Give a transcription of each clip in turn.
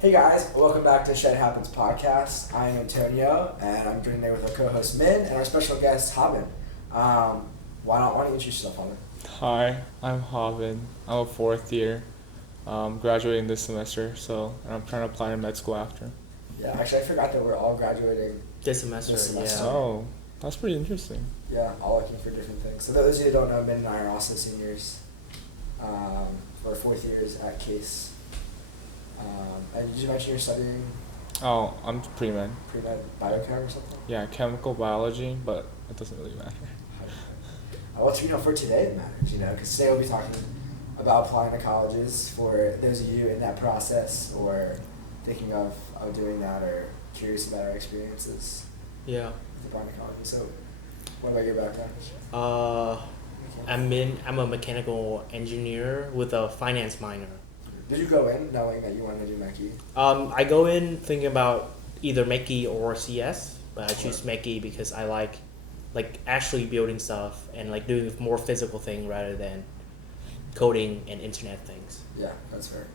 Hey guys, welcome back to Shit Happens podcast. I am Antonio, and I'm joined today with our co-host Minh and our special guest Habin. Why don't you introduce yourself, Habin? Hi, I'm Habin. I'm a fourth year, graduating this semester, and I'm trying to apply to med school after. Yeah, actually I forgot that we're all graduating This semester, semester. yeah. Oh, that's pretty interesting. Yeah, all looking for different things. So those of you who don't know, Minh and I are also seniors. We're fourth years at Case. And did you mention you're studying Oh, I'm pre-med. pre-med biochem or something? Yeah, chemical biology, but it doesn't really matter. Well, for today it matters, because today we'll be talking about applying to colleges for those of you in that process or thinking of doing that or curious about our experiences Yeah. with applying to colleges. So, what about your background? I'm a mechanical engineer with a finance minor. Did you go in knowing that you wanted to do Mechie? I go in thinking about either Mechie or CS, but I choose Mechie because I like actually building stuff and like doing more physical thing rather than coding and internet things. Yeah, that's fair.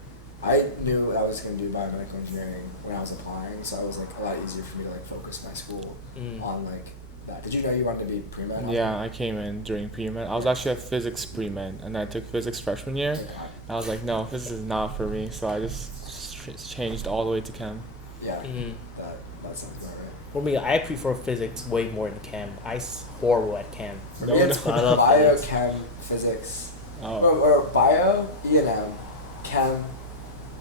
I knew I was going to do biomedical engineering when I was applying, so it was like a lot easier for me to like focus my school on like that. Did you know you wanted to be pre-med? Yeah, I came in during pre-med. I was actually a physics pre-med, and I took physics freshman year. I was like, no, physics is not for me, so I just changed all the way to chem. Yeah, Mm-hmm. that sounds about right. For me, I prefer physics way more than chem. I'm horrible at chem. For No, me, it's no. I love bio, physics. chem, physics, Oh. or bio, E&M, chem,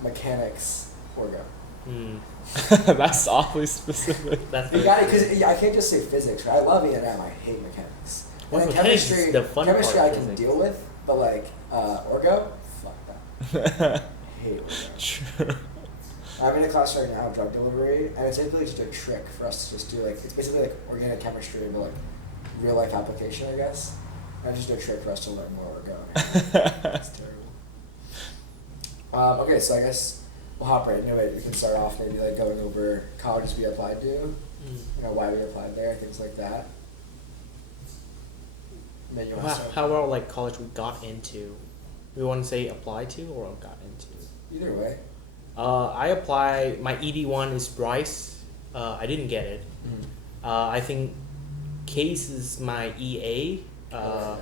mechanics, orgo. Mm. That's awfully specific. That's You the- got it, because I can't just say physics, right? I love E&M, I hate mechanics. Well, And then mechanics is chemistry, the fun chemistry part I of can physics. deal with, but like orgo, fuck that. I hate orgo. True. I'm in a class right now, drug delivery, and it's basically just a trick for us to just do like, it's basically like organic chemistry, but like real life application, I guess. And it's just a trick for us to learn more orgo. It's terrible. Okay, so I guess we'll hop right into it. We can start off maybe like going over colleges we applied to, why we applied there, things like that. And then you want to start? How about like college we got into? We want to say apply to or got into? Either way. I apply. My ED one is Bryce. I didn't get it. I think Case is my EA. Yeah.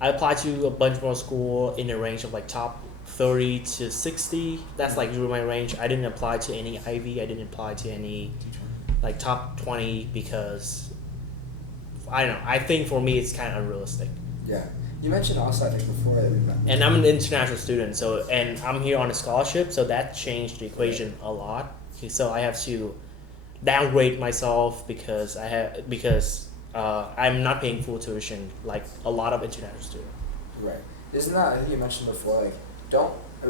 I applied to a bunch more school in the range of like top 30 to 60. That's like really my range. I didn't apply to any Ivy. I didn't apply to any like top 20 because I don't know. I think for me it's kind of unrealistic. Yeah. You mentioned also, I think, before that we met. And I'm an international student, and I'm here on a scholarship, so that changed the equation a lot. So I have to downgrade myself because I'm not paying full tuition like a lot of international students. Right. Isn't that, I think you mentioned before, like,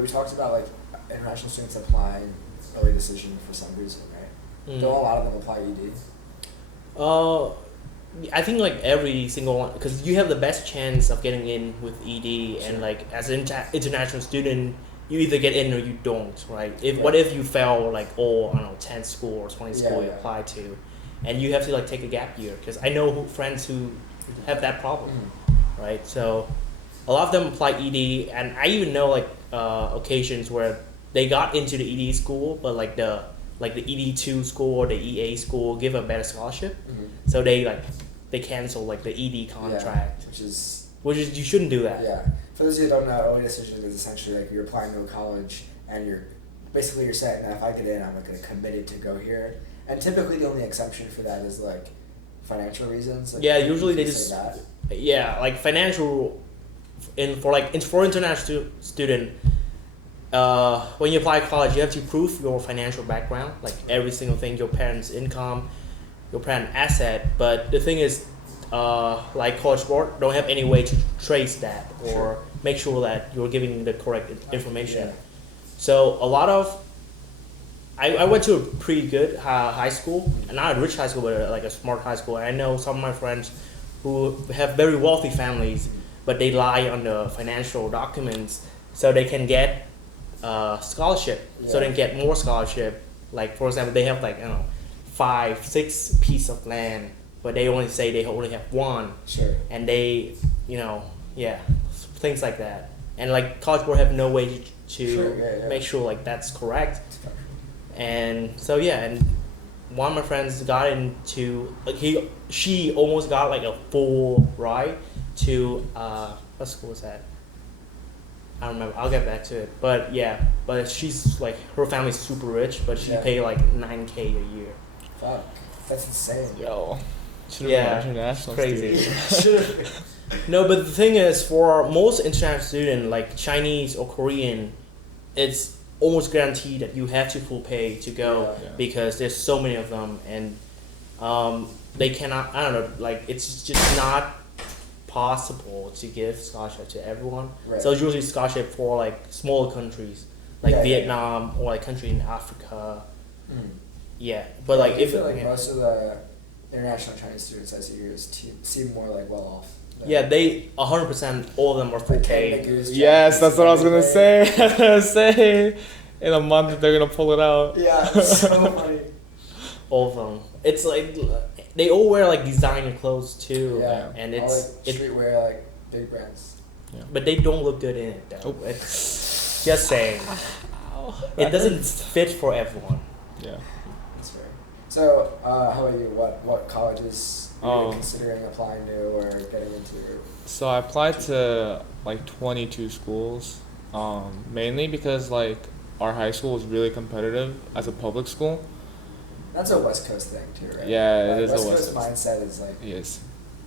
we talked about, like, international students applying early decision for some reason, right? Don't a lot of them apply ED? I think like every single one, because you have the best chance of getting in with ED, and like as an international student, you either get in or you don't, right? What if you fail like all, I don't know, 10 school or 20 school you apply to, and you have to like take a gap year? Because I know friends who have that problem, right? So a lot of them apply ED, and I even know like occasions where they got into the ED school, but like the ED2 school or the EA school give a better scholarship, so they cancel like the ED contract, which is you shouldn't do that. Yeah. For those who don't know, early decision is essentially like you're applying to a college and you're saying that if I get in, I'm like committed to go here. And typically the only exception for that is like financial reasons. Like, Yeah, usually they say just that. like financial, for international student. When you apply to college, you have to prove your financial background, like every single thing, your parents' income, your parent asset. But the thing is, like College Board don't have any way to trace that or make sure that you're giving the correct information. Yeah. So a lot of, I went to a pretty good high school, not a rich high school, but like a smart high school. And I know some of my friends who have very wealthy families, but they lie on the financial documents so they can get scholarship, so they can get more scholarship. Like for example, they have like, I don't know, 5-6 pieces of land, but they only say they only have one. Sure. And they, things like that. And like College Board have no way to Sure, yeah. make sure like that's correct. And so yeah, and one of my friends got into like she almost got like a full ride to what school is that? I don't remember. I'll get back to it. But yeah, but she's like her family's super rich, but she Yeah. pay like 9K a year. Fuck, that's insane. Yo, should have Yeah, been international crazy. student. Should've- No, but the thing is, for most international student like Chinese or Korean, it's almost guaranteed that you have to full pay to go Yeah. because there's so many of them, and they cannot. I don't know. Like it's just not possible to give scholarship to everyone. Right. So it's usually scholarship for like smaller countries, like Yeah, yeah. Vietnam or like country in Africa. Mm. Yeah, but like I if feel like yeah. most of the international Chinese students I see here seem more like well off. Yeah, they 100% all of them are full Like pay. Canada Goose, Yes, that's what I was gonna everything. say. In a month they're gonna pull it out. Yeah, it's so funny. All of them. It's like they all wear like designer clothes too, Yeah, and all it's like streetwear, like big brands. but they don't look good in it though. Oh. It's just saying it doesn't fit for everyone. Yeah. That's fair. So, how about you? What colleges are you Oh. considering applying to or getting into? So I applied to like 22 schools, mainly because like our high school was really competitive as a public school. That's a West Coast thing too, right? Yeah, it Like, is a West West Coast Coast. mindset is like. Yes.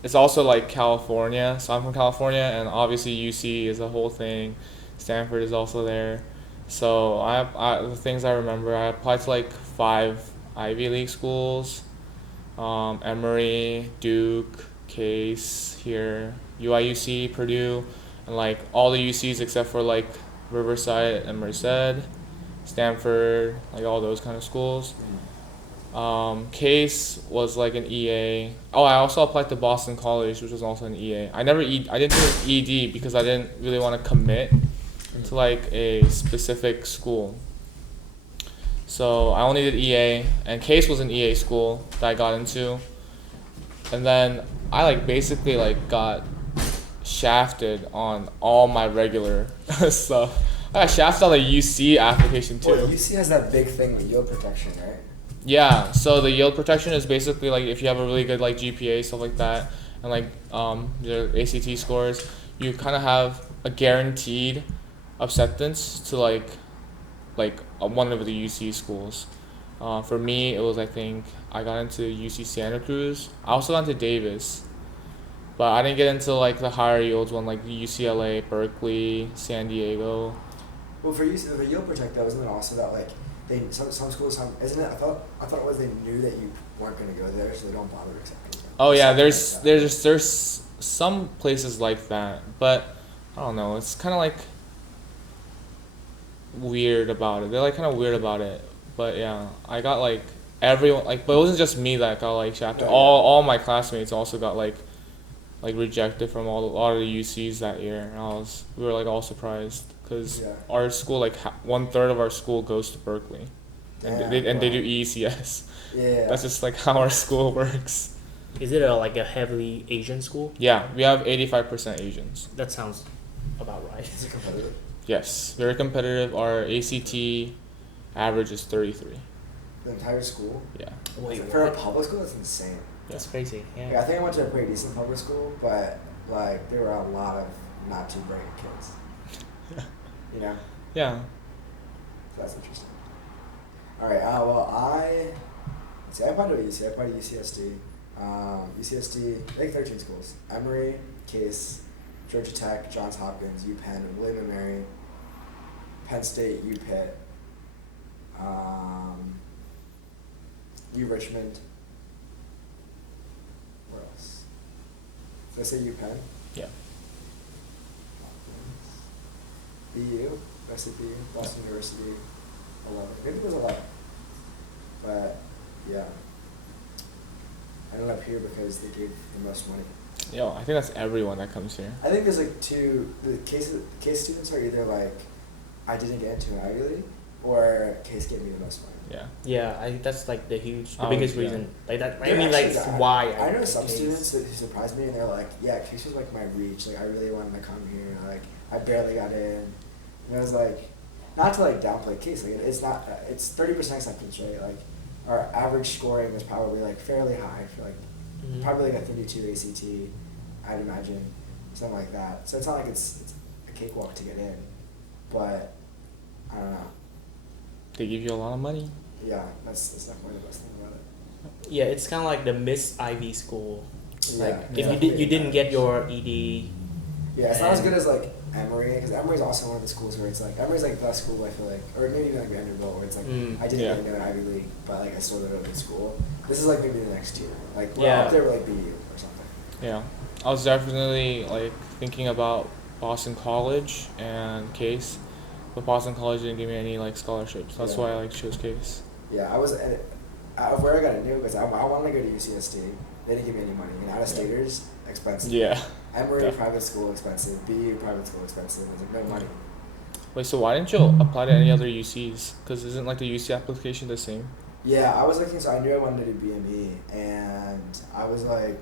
It's also like California. So I'm from California, and obviously UC is a whole thing. Stanford is also there. So the things I remember, I applied to like 5 Ivy League schools, Emory, Duke, Case here, UIUC, Purdue, and like all the UCs except for like Riverside and Merced, Stanford, like all those kind of schools. Case was like an EA. Oh, I also applied to Boston College, which was also an EA. I didn't do an ED because I didn't really want to commit to like a specific school. So I only did EA, and Case was an EA school that I got into. And then I like basically like got shafted on all my regular stuff. I got shafted on the UC application too. Well, UC has that big thing with yield protection, right? Yeah, so the yield protection is basically like if you have a really good like GPA, stuff like that, and like your ACT scores, you kind of have a guaranteed acceptance to like one of the UC schools. For me, it was I think I got into UC Santa Cruz. I also got into Davis, but I didn't get into like the higher yields one like UCLA, Berkeley, San Diego. Well, for UC, for yield protect though, isn't it also that like some schools isn't it? I thought it was they knew that you weren't going to go there, so they don't bother accepting you. Oh yeah, Something like that. there's some places like that, but I don't know. It's kind of like weird about it. They're like kind of weird about it, but yeah, I got like everyone like, but it wasn't just me that got like shafted. No, yeah. All my classmates also got like rejected from a lot of the UCs that year, and we were like all surprised because Yeah. our school like 1/3 of our school goes to Berkeley, and Damn, they wow. do ECS. Yeah. That's just like how our school works. Is it like a heavily Asian school? Yeah, we have 85% Asians. That sounds about right. Is it competitive? Yes, very competitive. Our ACT average is 33. The entire school? Yeah. Wait, For a what? public school, that's insane. That's crazy. Yeah, I Yeah. think I went to a pretty decent public school, but like there were a lot of not too bright kids. You know, Yeah. so that's interesting. All right. Well, I applied to UC. I applied to UCSD. UCSD. I think 13 schools: Emory, Case, Georgia Tech, Johns Hopkins, UPenn, William and Mary, Penn State, UPitt, U Richmond. Where else? Did I say UPenn? Yeah. BU, Best at BU, Boston University, 11. Maybe it was 11. But, yeah. I ended up here because they gave the most money. Yo, I think that's everyone that comes here. I think there's like the case students are either like, I didn't get into an Ivy League, or case gave me the most money. Yeah. Yeah, I think that's like the Oh, biggest yeah. reason. Like that. I They're mean, like actually- why. I know some Case. students who surprised me, and they're like, yeah, case was like my reach. Like I really wanted to come here. Like I barely got in, and I was like, not to like downplay case, like it's not, it's 30% acceptance rate. Like our average scoring is probably like fairly high for like probably like a 32 ACT, I'd imagine, something like that. So it's not like it's a cakewalk to get in, but I don't know. They give you a lot of money. Yeah, that's definitely the best thing about it. Yeah, it's kind of like the Miss Ivy school. Yeah, Like if definitely you didn't get matters. your ED. Yeah, it's not as good as like Emory, because Emory's also one of the schools where it's like Emory's like the school I feel like, or maybe even like Vanderbilt, where it's like I didn't Yeah. even know an Ivy League, but like I still go to a good school. This is like maybe the next tier, like we're Yeah. up there with like BU or something. Yeah, I was definitely like thinking about Boston College and Case, but Boston College didn't give me any like scholarships. That's Yeah. why I like chose Case. Yeah, I was out of where I got a new because I wanted to go to UCSD. They didn't give me any money. And out of staters, expensive. Yeah. Emory Def- private school expensive. BU private school expensive. There's like no money. Wait, so why didn't you apply to any other UCs? Because isn't like the UC application the same? Yeah, I was looking. So I knew I wanted to do BME, and I was like,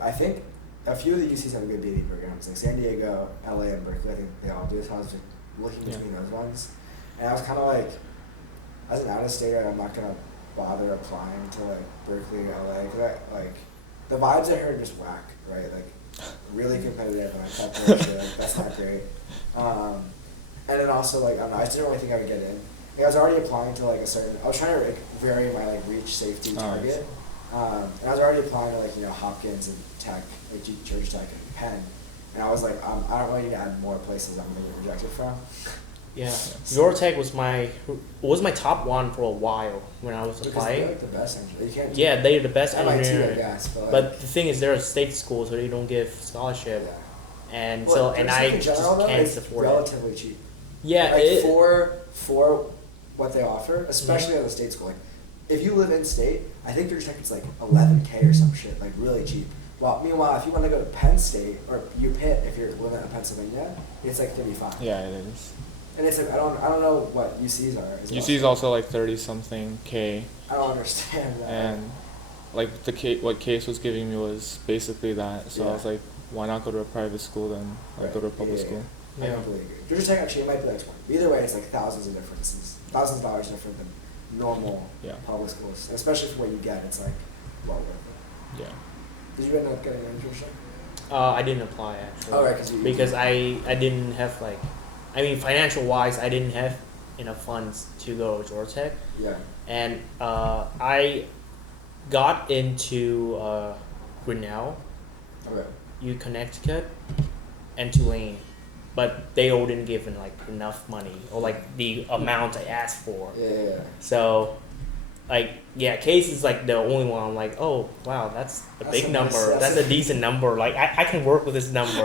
I think a few of the UCs have a good BME programs, like San Diego, LA, and Berkeley. I think they all do. So I was like looking Yeah. between those ones, and I was kind of like, as an out-of-stater, I'm not gonna bother applying to like Berkeley or LA because I like the vibes I heard just whack, right? Like really competitive, and I thought like, that's not great. And then also like I don't know, I just didn't really think I would get in. Like, I was already applying to like a certain. I was trying to like vary my like reach safety target, and I was already applying to like Hopkins and Tech, like Georgia Tech and Penn, and I was like I don't really need to add more places I'm gonna get rejected from. Yeah, Georgia Tech was my top one for a while when I was Because applying. they're like the best engineer. You can't. Yeah, they're the best MIT, I engineer. guess, but, like, But the thing is, they're a state school, so they don't give scholarship, yeah. and Well, so and Georgia I Tech in just general, though, can't it's support it. relatively cheap. Yeah, Like for what they offer, especially Mhm. at a state school. Like, if you live in state, I think Georgia Tech is like $11K or some shit, like really cheap. Well, meanwhile, if you want to go to Penn State or UPitt, if you're living in Pennsylvania, it's like 35. Yeah, it is. And it's like I don't know what UCs are. UC is also like 30 something K, I don't understand that. and like what Case was giving me was basically that. So I Yeah. was like, why not go to a private school then? Like go to a public Yeah, school. I Yeah. completely agree. Georgia Tech actually it might be like one. Either way, it's like thousands of dollars different than normal Yeah. public schools, especially for what you get. It's like well worth it. Yeah. Did you end up getting an internship? I didn't apply actually. Oh, right, you because I didn't have like, I mean financial wise I didn't have enough funds to go to Georgia Tech, Yeah. and I got into Grinnell, Okay. Connecticut, and Tulane, but they all didn't give like enough money or like the amount I asked for. Yeah. So, like, yeah, Case is like the only one. I'm like, oh wow, that's a That's big a number. nice- That's a decent number. Like, I can work with this number,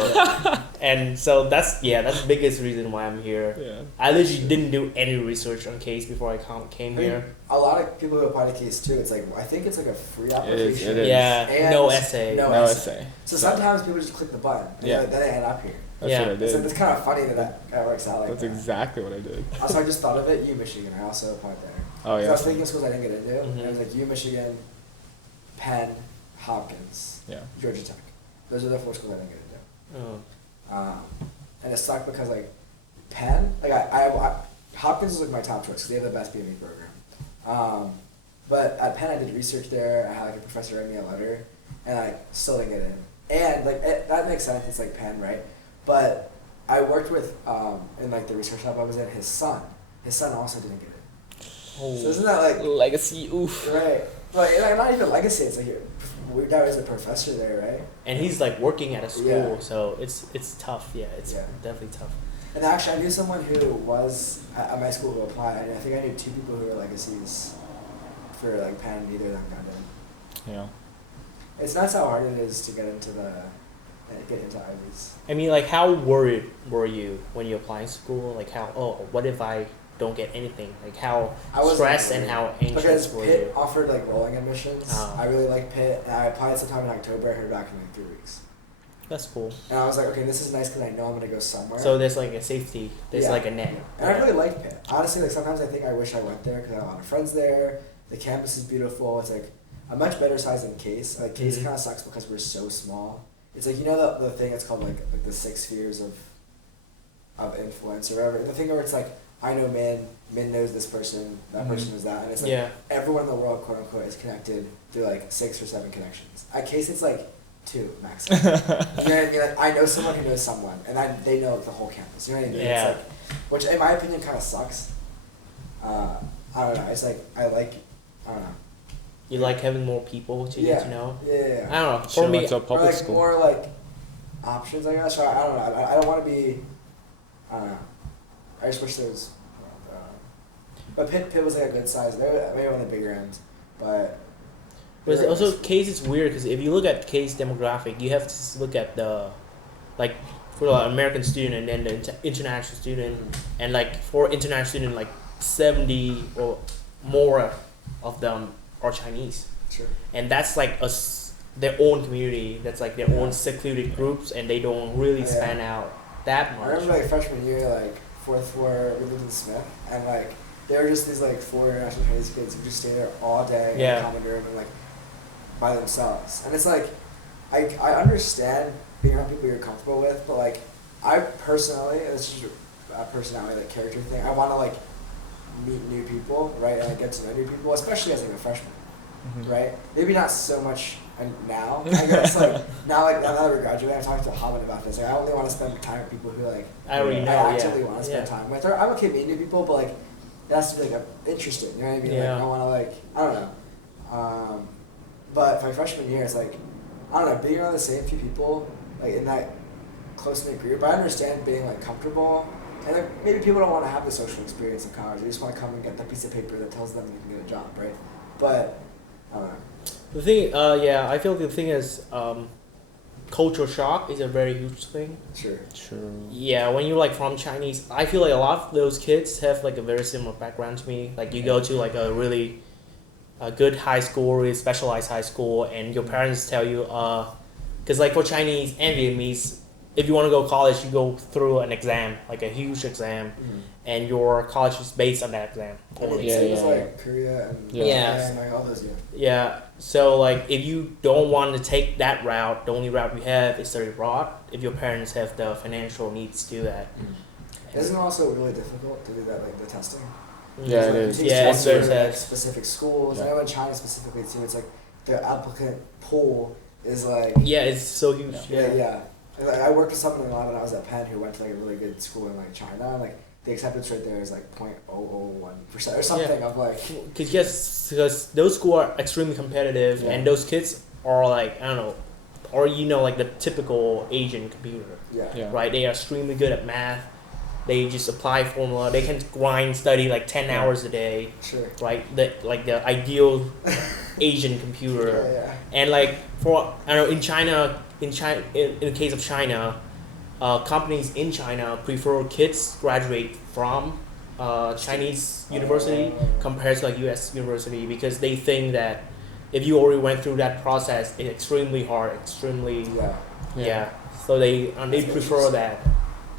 and so that's the biggest reason why I'm here. Yeah. I literally didn't do any research on Case before I came I mean, here. a lot of people who apply to Case too. It's like I think it's like a free application. It is. Yeah, And no essay. no No essay. essay. So sometimes people just click the button, and Yeah. then they end up here. That's Yeah. what I did. So it's kind of funny that works out like That's that. exactly what I did. Also, I just thought of it. U Michigan. I also applied there. Oh 'Cause yeah. I was thinking of schools I didn't get into. And Mhm. it was like U Michigan, Penn, Hopkins, Yeah. Georgia Tech. Those are the 4 schools I didn't get into. Oh. And it sucked because like Penn, like I Hopkins was like my top choice because they have the best BME program. But at Penn, I did research there. I had like a professor write me a letter, and I still didn't get in. And like that makes sense. It's like Penn, right? But I worked with in like the research lab I was in. His son also didn't get in. Oh. So isn't that like Legacy. Oof. right? Like and not even legacy. It's like weird guy is a professor there, right? And he's like working at a school, Yeah. so it's tough. Yeah, it's Yeah. definitely tough. And actually, I knew someone who was at my school who applied, and I think I knew 2 people who were legacies for like Penn. Neither of them got in. Yeah. It's nuts how hard it is to get into Ivies. I mean, like, how worried were you when you applied to school? Like, what if I don't get anything? Like, how I was stressed and how anxious because were Pitt you? offered like rolling admissions. Oh. I really liked Pitt, and I applied sometime in October. I heard back in like 3 weeks, That's cool. and I was like, okay, this is nice because I know I'm gonna go somewhere. So there's like a safety. There's Yeah. like a net. And I really like Pitt. Honestly, like sometimes I think I wish I went there because I have a lot of friends there. The campus is beautiful. It's like a much better size than Case. Like Case Mhm. kind of sucks because we're so small. It's like the thing it's called like the 6 spheres of influence or whatever. The thing where it's like I know Min knows this person, that person knows that, and it's like Yeah. everyone in the world, quote unquote, is connected through like 6 or 7 connections. At Case, it's like 2 max. You know what I mean? Like I know someone who knows someone, and they know the whole campus. You know what I mean? Yeah. It's like, which in my opinion kind of sucks. I don't know. It's like I don't know. You like having more people to get to know. Yeah. I don't know. For Should've me, went to a Or public like school. more like options, I guess. Or I don't know. I don't want to be. I don't know. I just wish there was. But Pitt was like a good size. They were maybe on the bigger end, but. but it's they're also nice. Case is weird because if you look at Case demographic, you have to look at the, like, for the American student and then the international student, and like for international student, like 70 or more of them are Chinese, Sure. and that's like their own community. That's like their own secluded groups, and they don't really Yeah. span out that I much. remember like freshman year, like 4th floor, we lived in Smith, and like there were just these like 4 international Chinese kids who just stay there all day in Yeah. the common room and like by themselves. And it's like I understand being around people you're comfortable with, but like I personally, and it's just a personality, like character thing. I want to like meet new people, right, and like, get to know new people, especially as like a freshman, right? Maybe not so much now. I guess like now that we're graduating, I talked to Habin about this. Like I only want to spend time with people who like I already know. I actively want to spend Yeah. time with. Or I'm okay meeting new people, but like it has to be like interesting. You know what I mean? Yeah. Like I want to like I don't know. But my freshman year, it's like I don't know, being around the same few people, like in that close knit group. I understand being like comfortable, and like maybe people don't want to have the social experience in college. They just want to come and get the piece of paper that tells them you can get a job, right? But I don't know. The thing, I feel the thing is, cultural shock is a very huge thing. Sure. True. Yeah, when you're like from Chinese, I feel like a lot of those kids have like a very similar background to me. Like you go to like a really good high school, really specialized high school, and your parents tell you, because like for Chinese and Vietnamese, if you want to go to college, you go through an exam, like a huge exam, and your college is based on that exam. I mean, Yeah, same as yeah, like Korea and Yeah. Japan, like all those. Yeah. Yeah, so like if you don't want to take that route, the only route you have is study abroad. If your parents have the financial needs to do that. Isn't it also really difficult to do that, like the testing? Yeah, Like, it is. takes Yeah, tests it's very for, like, sad. specific schools. Yeah. I know in China specifically too, it's like the applicant pool is like Yeah, it's so huge. yeah. And, like, I worked with someone in when I was at Penn who went to like a really good school in like China, and like the acceptance rate there is like 0.001% or something. Of like Because those schools are extremely competitive, Yeah. and those kids are like, I don't know, or like the typical Asian computer, Yeah. right? They are extremely good at math. They just apply formula. They can grind, study like 10 Yeah. hours a day, sure. right? The ideal Asian computer. Yeah. And like for I don't know in the case of China, companies in China prefer kids graduate from Chinese university compared to like U.S. university because they think that if you already went through that process, it's extremely hard, extremely Yeah. So they That's prefer interesting. that.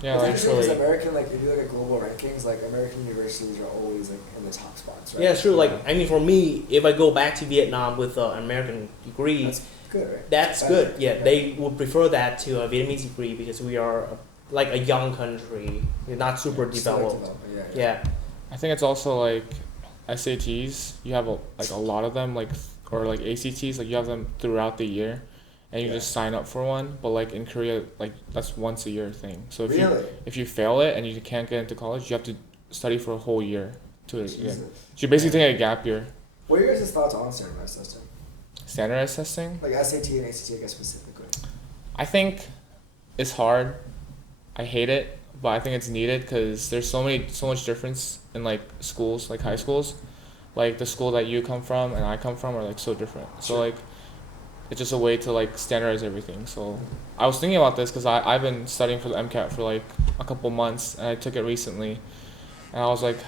Yeah, It's like interesting because actually- American, like if you look at global rankings, like American universities are always like in the top spots, right? Yeah, sure. Like I mean, for me, if I go back to Vietnam with an American degree, That's good, right? that's Better. good. Yeah, they would prefer that to a Vietnamese degree because we are like a young country. We're not super Still, like, developed. developing, Yeah. I think it's also like SATs. You have a lot of them, like or like ACTs. Like you have them throughout the year, and you Yeah. just sign up for one. But like in Korea, like that's once a year thing. So Really? if you fail it and you can't get into college, you have to study for a whole year to Jesus. yeah. So you're basically taking a gap year. What are your guys' thoughts on standardized testing? Standardized testing. Like SAT and ACT, I guess specifically. I think it's hard. I hate it, but I think it's needed because there's so much difference in like schools, like high schools, like the school that you come from and I come from are like so different. So Sure. like, it's just a way to like standardize everything. So I was thinking about this because I've been studying for the MCAT for like a couple months and I took it recently, and I was like,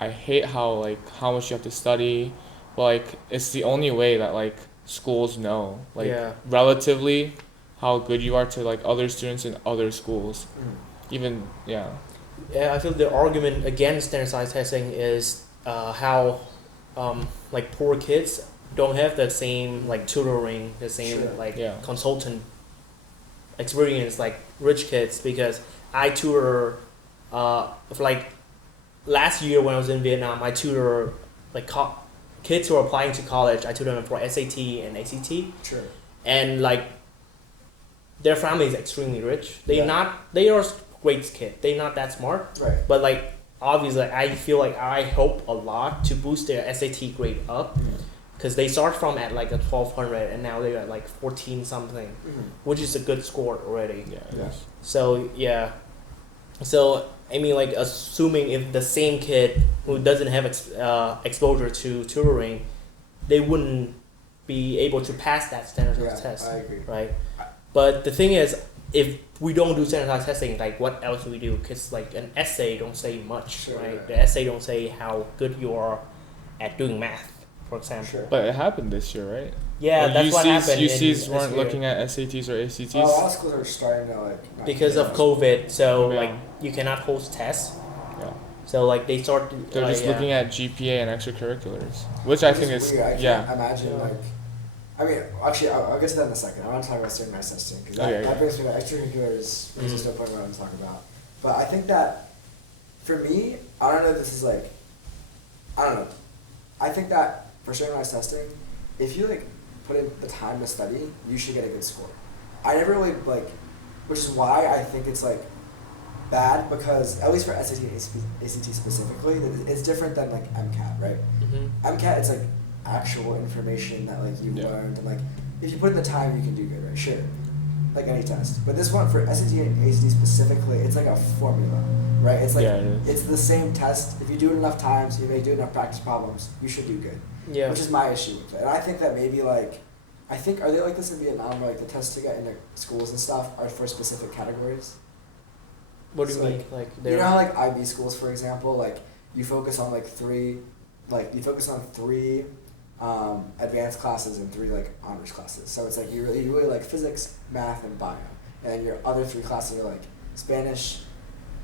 I hate how much you have to study, but like it's the only way that like schools know like Yeah. relatively how good you are to like other students in other schools. Even yeah. Yeah, I feel the argument against standardized testing is how like poor kids don't have the same like tutoring, the same Sure. like Yeah. consultant experience like rich kids because I tutor for like last year when I was in Vietnam, I tutor like kids who are applying to college. I tutor them for SAT and ACT, Sure. and like their family is extremely rich. Yeah. They are great kid. They're not that smart, Right. but like obviously I feel like I help a lot to boost their SAT grade up, because they start from at like a 1200 and now they're at like 14 something, which is a good score already. Yeah. Yeah. So yeah, so I mean, like assuming if the same kid who doesn't have exposure to tutoring, they wouldn't be able to pass that standardized test, I agree. right? But the thing is, if we don't do standardized testing, like what else do we do? Because like an essay don't say much, Sure, right? yeah. The essay don't say how good you are at doing math, for example. Sure. But it happened this year, right? Yeah, Or that's what happened. UCs in weren't this year. looking at SATs or ACTs. A lot of schools are starting to like. not Because do of that. COVID, so Yeah. like you cannot host tests. Yeah. So like they start. They're just looking at GPA and extracurriculars, which I think is weird. I can't yeah. imagine Yeah. like. I mean, actually, I'll get to that in a second. I want to talk about standardized testing because that brings me to extracurriculars, which is no point what I'm talking about. But I think that, for me, I don't know if this is like, I don't know. I think that for standardized testing, if you like put in the time to study, you should get a good score. I never really like, which is why I think it's like bad because at least for SAT and ACT specifically, it's different than like MCAT, right? MCAT, it's like actual information that like you learned and like if you put in the time you can do good, right? Sure, like any test. But this one for SAT and ACT specifically, it's like a formula, right? It's like it's the same test. If you do it enough times, you may do enough practice problems, you should do good. Yeah. Which is my issue with it. And I think that maybe like, I think are they like this in Vietnam where like the tests to get into schools and stuff are for specific categories? What do you So, mean? Like You know how like IB schools, for example, like you focus on like three advanced classes and 3 like honors classes. So it's like you really like physics, math, and bio, and then your other 3 classes are like Spanish,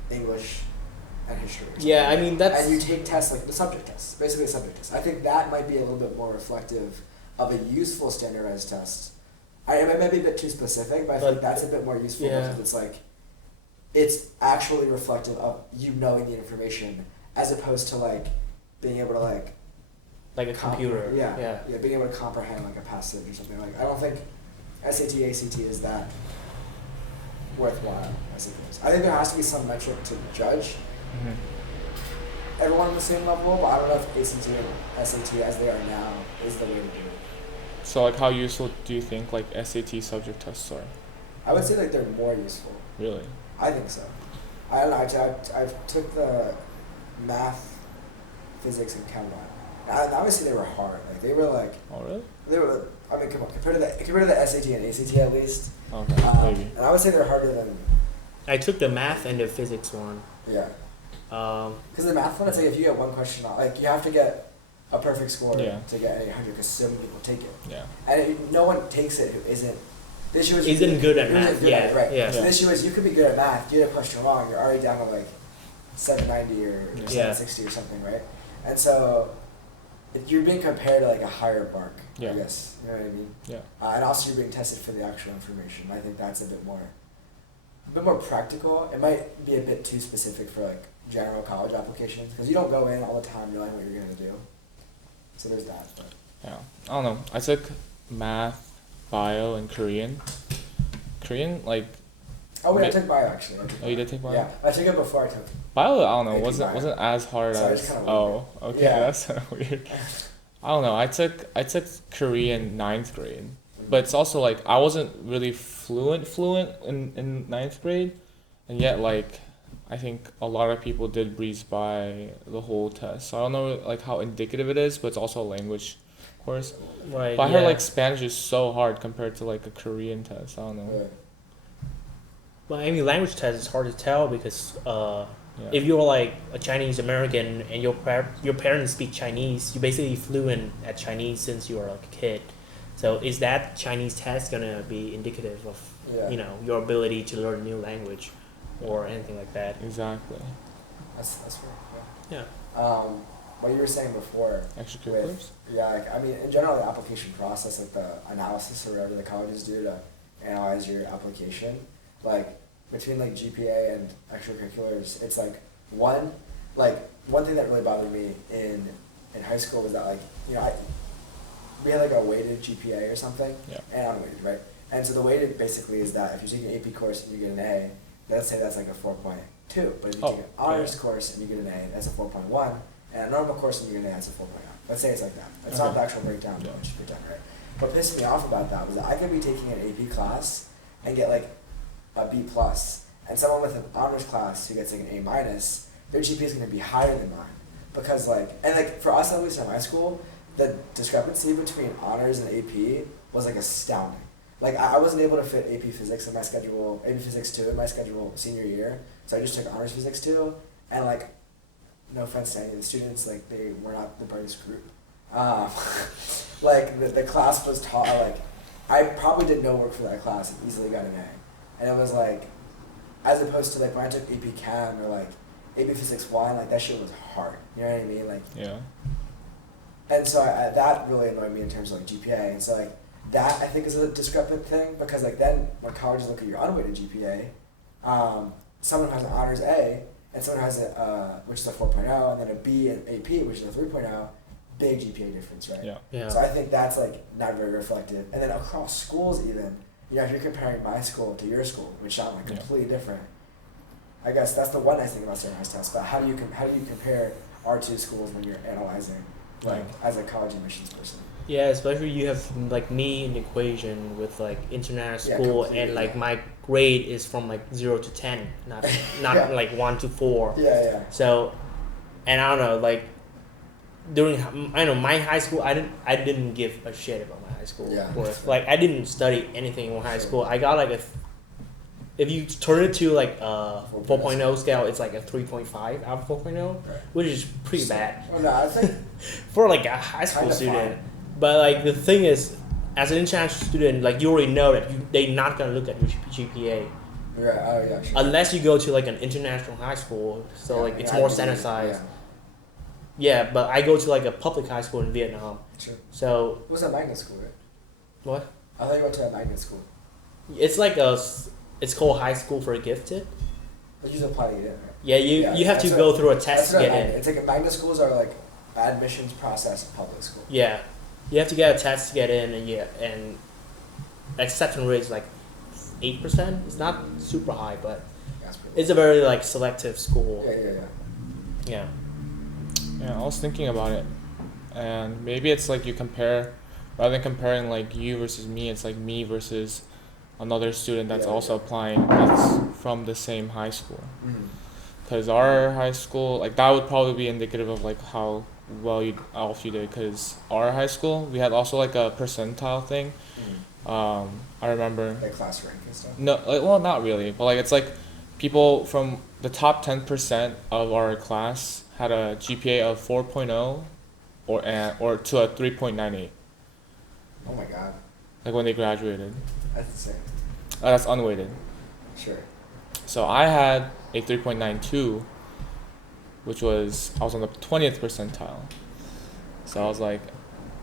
English, and history. or Yeah, something. I mean that's. And you take tests like the subject tests, basically a subject test. I think that might be a little bit more reflective of a useful standardized test. It might be a bit too specific, but I think that's a bit more useful because it's like, it's actually reflective of you knowing the information as opposed to like being able to like like a computer. Yeah, being able to comprehend like a passage or something. Like I don't think SAT, ACT is that worthwhile, I suppose. I think there has to be some metric to judge everyone on the same level, but I don't know if ACT and SAT as they are now is the way to do it. So like how useful do you think like SAT subject tests are? I would say like they're more useful. Really? I think so. I don't know. I took the math, physics, and chem one. And obviously they were hard. Like they were like. Oh really? They were. I mean, come on. Compared to the SAT and ACT at least. Okay, maybe. And I would say they're harder than. I took the math and the physics one. Yeah. Because the math one, it's like if you get one question, like you have to get a perfect score to get an 800 because so many people take it. Yeah. And no one takes it who isn't. The issue is Isn't good at math. Good at it, right? Yeah. So the issue is you could be good at math, get a question wrong, you're already down to like 790 or 760 or something, right? And so if you're being compared to like a higher mark, I guess. You know what I mean? Yeah. And also you're being tested for the actual information. I think that's a bit more practical. It might be a bit too specific for like general college applications because you don't go in all the time knowing what you're going to do. So there's that. But. Yeah. I don't know. I took math, bio, and Korean. Korean, like. Oh wait, I took bio actually. You did take bio? Yeah, I took it before I took. Bio, I don't know, I took wasn't as hard Sorry, as. it's kinda Oh, okay, Yeah. that's kind of weird. I don't know. I took Korean 9th grade, but it's also like I wasn't really fluent in 9th grade, and yet like I think a lot of people did breeze by the whole test. So I don't know like how indicative it is, but it's also a language course. Right. But I heard like Spanish is so hard compared to like a Korean test. I don't know. Right. Well, I mean, language test is hard to tell because if you're like a Chinese American and your parents speak Chinese, you're basically fluent at Chinese since you are like a kid. So is that Chinese test gonna be indicative of your ability to learn a new language, or anything like that? Exactly. That's fair. Yeah. What you were saying before. Extracurriculars? Like, I mean, in general, the application process, like the analysis or whatever the colleges do to analyze your application, like between like GPA and extracurriculars, it's like one, like one thing that really bothered me in high school was that like, you know, we had like a weighted GPA or something, Yeah. and unweighted, right? And so the weighted basically is that if you take an AP course and you get an A, let's say that's like a 4.2. But if you take an honors course and you get an A, that's a 4.1. And a normal course and you get an A, that's a 4.9. Let's say it's like that. It's not the actual breakdown, but it should be done, right? What pissed me off about that was that I could be taking an AP class and get like a B plus, and someone with an honors class who gets like an A minus, their GPA is going to be higher than mine. Because like, and like for us at least in my school, the discrepancy between honors and AP was like astounding. Like I wasn't able to fit AP Physics in my schedule, AP Physics 2 in my schedule senior year, so I just took Honors Physics 2, and like, no offense to any of the students, like they were not the brightest group. Like the class was taught, like I probably did no work for that class and easily got an A. And it was like, as opposed to like when I took AP Chem or like AP Physics 1, like that shit was hard, you know what I mean? Like, Yeah. and so that really annoyed me in terms of like GPA, and so like, that I think is a discrepant thing, because like then when colleges look at your unweighted GPA, someone who has an honors A and someone who has a which is a 4.0, and then a B in AP which is a 3.0, big GPA difference, right? Yeah. Yeah. So I think that's like not very reflective. And then across schools even, you know, if you're comparing my school to your school, which sound like completely different, I guess that's the one nice thing about standardized tests. But how do you compare our two schools when you're analyzing, like as a college admissions person? Yeah, especially you have like me in the equation with like international school, and like my grade is from like 0 to 10, not like 1 to 4. Yeah. So, and I don't know, like during my high school, I didn't give a shit about my high school course. Like I didn't study anything in high school. I got like if you turn it to like a 4.0 scale, it's like a 3.5 out of 4.0, which is pretty bad. Well, no, I think for like a high school student. But like the thing is, as an international student, like you already know that they're not gonna look at your GPA. Right. Oh yeah. Sure. Unless you go to like an international high school, so like it's more standardized. Yeah, but I go to like a public high school in Vietnam. Sure. So. What's that magnet school, right? What? I thought you went to a magnet school. It's like it's called High School for Gifted. But you just apply to get in, right? Yeah, you have to go through a test to get in. It's like magnet schools are like admissions process in public school. Yeah. You have to get a test to get in, and acceptance rate is like 8%. It's not super high, but it's a very like selective school. Yeah. Yeah, I was thinking about it, and maybe it's like you compare, rather than comparing like you versus me, it's like me versus another student that's also applying that's from the same high school. Because our high school, like that would probably be indicative of like how well all of you did, because our high school we had also like a percentile thing. I remember like class rank and stuff. No, like, well, not really, but like it's like people from the top 10% of our class had a GPA of 4.0 or to a 3.98. Oh my god. Like when they graduated. That's insane. That's unweighted. Sure. So I had a 3.92, which was, I was on the 20th percentile. So I was like,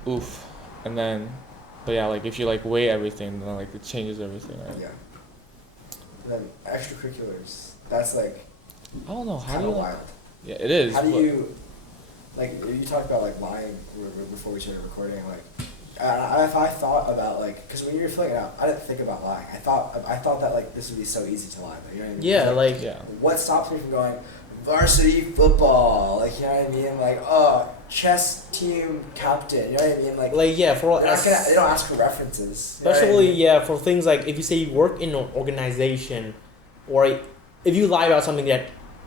oof. And then, but yeah, like if you like weigh everything, then like it changes everything, right? Yeah. And then extracurriculars, that's like, I don't know, how do kind you of like, wild. yeah, it is. How do you, like, you talked about like lying before we started recording, like, if I thought about like, because when you were filling it out, I didn't think about lying. I thought that like this would be so easy to lie, but you know what I mean? Yeah, like what stops me from going varsity football? Like, you know what I mean? Like, oh, chess team captain. You know what I mean? Like yeah, for they don't ask for references. Especially for things like if you say you work in an organization, or if you lie about something that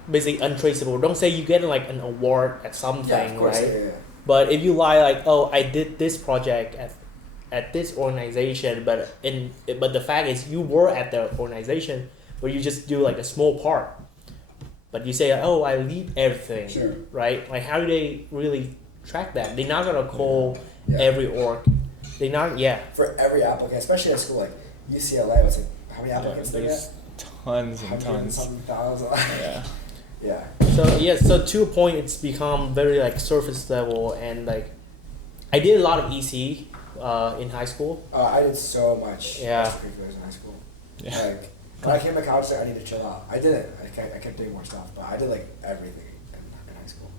basically untraceable, don't say you get like an award at something, of course, right? Yeah. But if you lie like, oh, I did this project at this organization, but the fact is you were at the organization, but you just do like a small part. But you say, oh, I lead everything, sure. Right? Like, how do they really track that? They're not gonna call every org. They're not, For every applicant, especially at school like UCLA, it's like how many applicants they get? Tons and tons. Something thousand. Yeah. So to a point, it's become very like surface level, and like, I did a lot of EC in high school. I did so much extracurriculars in high school. Yeah. Like when I came to college, I need to chill out. I didn't. I kept doing more stuff, but I did like everything in high school.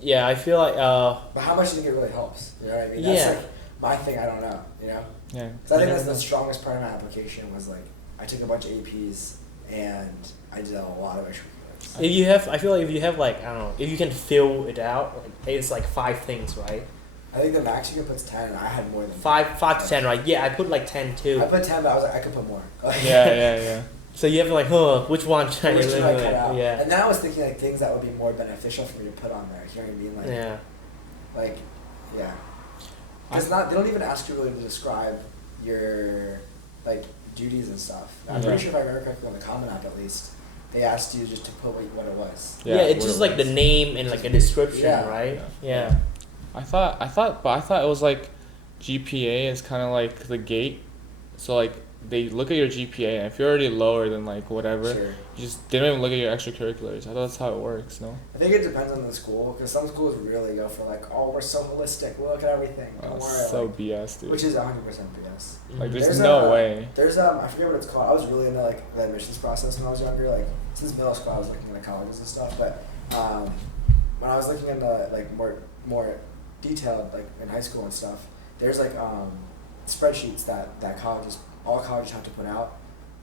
Yeah, I feel like But how much do you think it really helps? You know what I mean? Yeah. That's like my thing. I don't know. You know. Yeah. Because I think You that's never the know. strongest part of my application was like I took a bunch of APs and I did a lot of extracurriculars. if you have, I feel like if you have like I don't know, if you can fill it out, like, it's like 5 things, right? I think the max you can put is 10, and I had more than 5 to 10, right? Yeah, I put like 10 too. I put 10, but I was like, I could put more. Like, Yeah. So you have to like, which one should I which did I eliminate? cut out? Yeah. And then I was thinking like things that would be more beneficial for me to put on there. You know what I mean? Like, Yeah. like, yeah. Because they don't even ask you really to describe your like duties and stuff. I'm Yeah. pretty sure if I remember correctly on the Common App at least, they asked you just to put what it was. Yeah, it's what just it like the was. name and like a description, Yeah. right? Yeah. Yeah. I thought it was like GPA is kind of like the gate. So like they look at your GPA, and if you're already lower than like whatever, Sure. you just they don't even look at your extracurriculars. I thought that's how it works. No. I think it depends on the school, because some schools really go for like, oh, we're so holistic, we look at everything. Don't worry. So like, BS, dude. which is 100% BS. Like Mhm. there's no a, way. There's I forget what it's called. I was really into like the admissions process when I was younger. Like since middle school, I was looking into colleges and stuff. But when I was looking into like more detailed, like in high school and stuff, there's like spreadsheets that all colleges have to put out.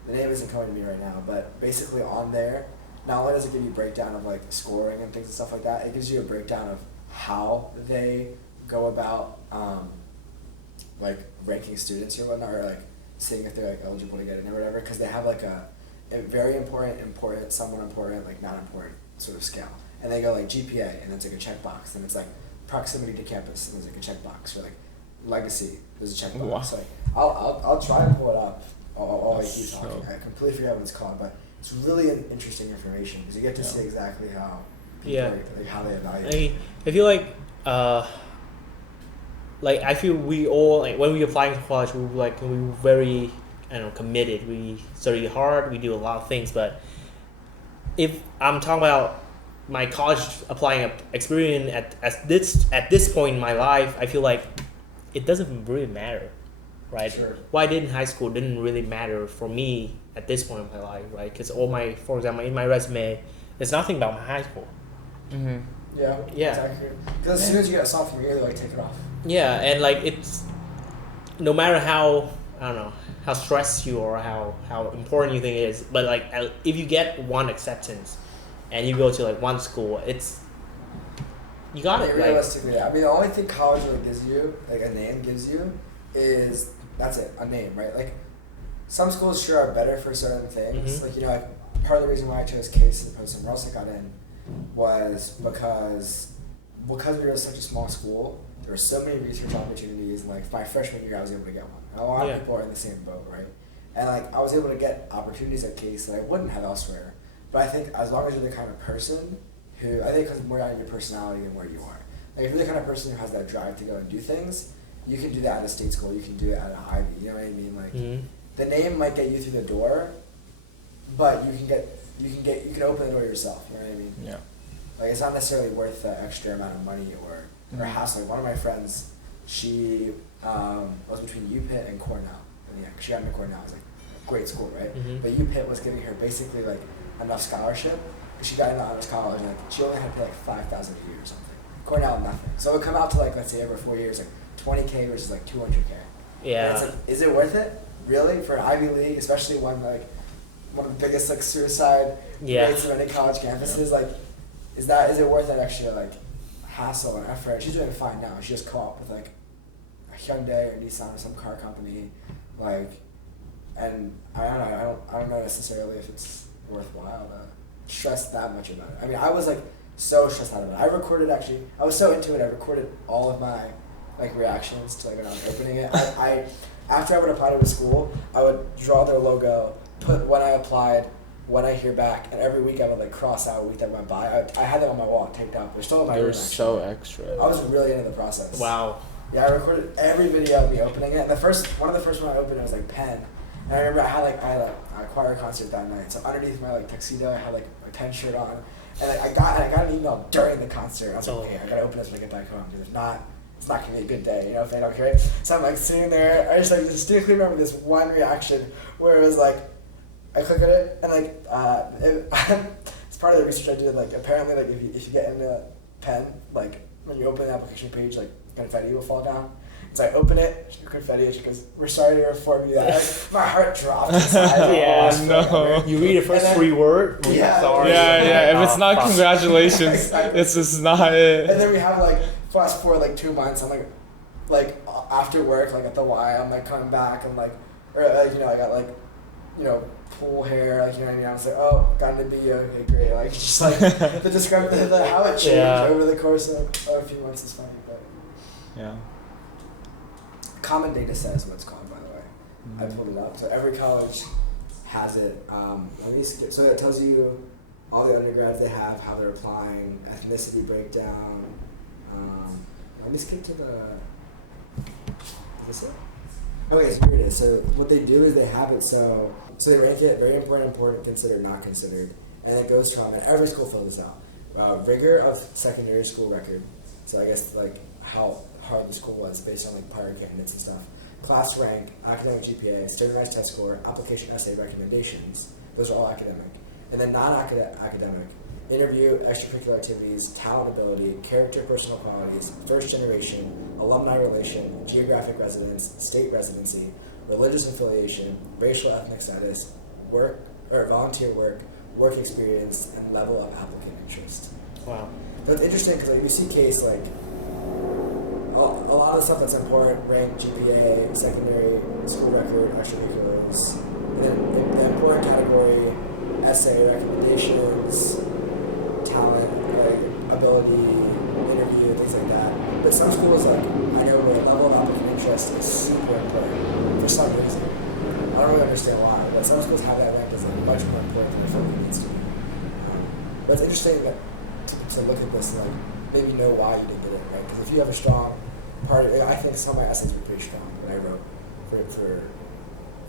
The name isn't coming to me right now, but basically on there, not only does it give you a breakdown of like scoring and things and stuff like that, it gives you a breakdown of how they go about like ranking students or whatnot, or like seeing if they're like eligible to get in or whatever, because they have like a very important, somewhat important, like not important sort of scale, and they go like GPA, and it's like a checkbox, and it's like proximity to campus, and there's like a checkbox, or like legacy, there's a checkbox. Wow. So like, I'll try and pull it up. I'll like keep So- talking. I completely forgot what it's called, but it's really interesting information because you get to Yeah. see exactly how people Yeah. like how they evaluate. I mean, I feel like I feel we all like when we apply to college, we very committed. We study hard. We do a lot of things. But if I'm talking about my college applying experience at this point in my life, I feel like it doesn't really matter, right? Sure. What I did in high school didn't really matter for me at this point in my life, right? Because for example, in my resume, there's nothing about my high school. Mm-hmm. Yeah. Yeah. Exactly. Because as soon as you get a sophomore year, they like take it off. Yeah, and like it's no matter how I don't know how stressed you or how important you think it is, but like if you get one acceptance and you go to like one school, you got it. Like, Realistically, I mean, the only thing college really gives you, like a name gives you, is that's it, a name, right? Like some schools sure are better for certain things. Mhm. Like like part of the reason why I chose Case as opposed to somewhere else I got in was because we were such a small school. There were so many research opportunities, and like my freshman year, I was able to get one. And a lot Yeah. of people are in the same boat, right? And like I was able to get opportunities at Case that I wouldn't have elsewhere. But I think as long as you're the kind of person who, I think it comes more down to your personality than where you are. Like if you're the kind of person who has that drive to go and do things, you can do that at a state school. You can do it at an Ivy. You know what I mean? Like the name might get you through the door, but you can open the door yourself. You know what I mean? Yeah. Like it's not necessarily worth the extra amount of money or hassle. Like one of my friends, she was between UPitt and Cornell. And yeah, she got into Cornell. It was like a great school, right? Mhm. But UPitt was giving her basically like enough scholarship. She got into honors college, and like she only had to pay like $5,000 a year or something. Cornell, nothing. So it would come out to like, let's say over 4 years, like $20K versus like $200K. yeah. And it's like, is it worth it? Really? For an Ivy League, especially one of the biggest like suicide Yeah. rates of any college campuses, like is it worth that extra like hassle and effort? She's doing fine now. She just co-op with like a Hyundai or Nissan or some car company, like, and I don't know necessarily if it's worthwhile to stress that much about it. I mean, I was like so stressed out about it. I was so into it. I recorded all of my like reactions to like when I was opening it. I after I would apply to a school, I would draw their logo, put when I applied, when I hear back, and every week I would like cross out a week that went by. I had that on my wall taped up. They're still in my You're room. so actually. extra. I was really into the process. Wow. Yeah, I recorded every video of me opening it. And one of the first one I opened, it was like Penn. And I remember I had a choir concert that night. So underneath my like tuxedo, I had like my Penn shirt on. And like, I got an email during the concert. I was like, okay, I gotta open this when I get back home, because if not, it's not gonna be a good day, you know, if they don't hear it. So I'm like sitting there. I just like distinctly remember this one reaction where it was like, I click on it and like it's part of the research I did. Like apparently, like if you get into pen, like when you open the application page, like confetti will fall down. So I open it, confetti, and she goes, "We're sorry to inform you that." Like, my heart dropped inside. Yeah, no. You read the first then- 3 words. Yeah. Sorry. Yeah. If it's not fuck. congratulations, Exactly. it's just not it. And then we have like fast forward like 2 months. I'm like after work, like at the Y, I'm like coming back. I'm like, or you know, I got like, you know, pool hair. Like, you know what I mean? I was like, oh, got to be okay, great. Like just like the how it changed Yeah. over the course of a few months is funny, but. Yeah. Common data set is what it's called, by the way. I pulled it up. So every college has it. Let me skip. So it tells you all the undergrads they have, how they're applying, ethnicity breakdown. Let me skip to the. Is this it? Okay, so here it is. So what they do is they have it so they rank it very important, considered, not considered, and it goes from, and every school fills this out. Rigor of secondary school record. So I guess like how hard the school was based on like prior candidates and stuff. Class rank, academic GPA, standardized test score, application essay recommendations. Those are all academic. And then non-academic, interview, extracurricular activities, talent, ability, character, personal qualities, first generation, alumni relation, geographic residence, state residency, religious affiliation, racial ethnic status, work or volunteer work experience, and level of applicant interest. Wow. But it's interesting because like you see case like a lot of stuff that's important, rank, GPA, secondary school record, extracurriculars, and then the important category, essay recommendations, talent, like ability, interview, things like that. But some schools, like I know the level of applicant interest is super important for some reason. I don't really understand why, but some schools have that ranked as like much more important than they feel it needs to be. But it's interesting that to look at this and like maybe know why you didn't get it right. Because if you have a strong part of it, I think some of my essays were pretty strong when I wrote for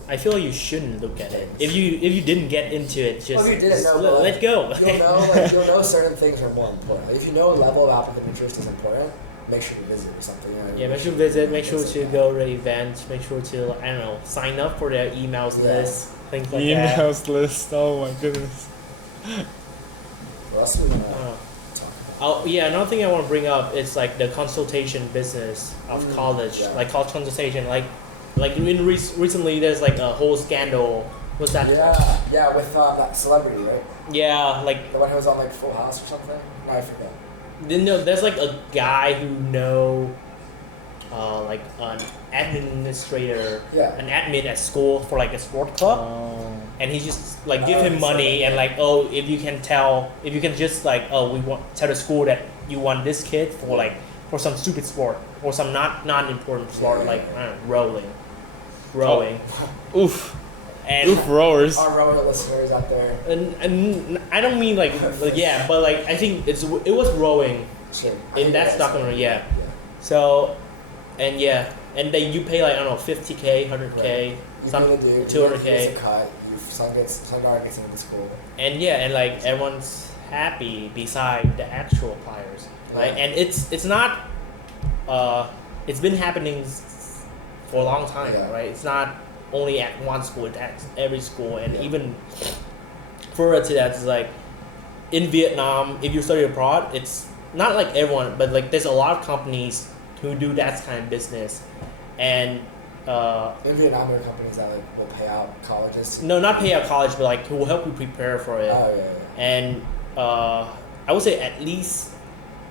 I feel like you shouldn't look at it. If you didn't get into it, just, well, if you did, just no, let go. you'll know certain things are more important. Like, if you know a level of applicant interest is important, make sure to visit or something. You know, Yeah, make sure to visit, make sure to go to the event, make sure to, I don't know, sign up for their emails list, things like that. Emails list. Oh my goodness. What else do we want to Uh, talk about? Oh yeah, another thing I want to bring up is like the consultation business of college, yeah. like college consultation. Like in recently, there's like a whole scandal. What's that? Yeah, with that celebrity, right? Yeah, like The one who was on like Full House or something. No, I forget. there's like a guy who like an administrator, Yeah. an admin at school for like a sport club. Oh. And he just like give Oh, him he money said and that. like, oh, if you can just like, oh, we want tell the school that you want this kid for like for some stupid sport or some not important sport, Yeah. like I don't know, rowing, Oof. and Oof, rowers. Our rower listeners out there. and I don't mean like yeah, but like I think it was rowing Sure. in that documentary, yeah. So, and yeah, and then you pay like I don't know 50K, 100K, You some pay the dude, 200K. he gets a cut. Some guy gets into the school. And yeah, and like everyone's happy beside the actual players, right? Yeah. And it's not, it's been happening for a long time, Yeah. right? It's not only at one school; it's at every school, and even further to that, it's like in Vietnam, if you study abroad, it's not like everyone, but like there's a lot of companies who do that kind of business, and. In Vietnam, there are companies that like will pay out colleges. No, not pay out college, but like who will help you prepare for it. Oh yeah. And I would say at least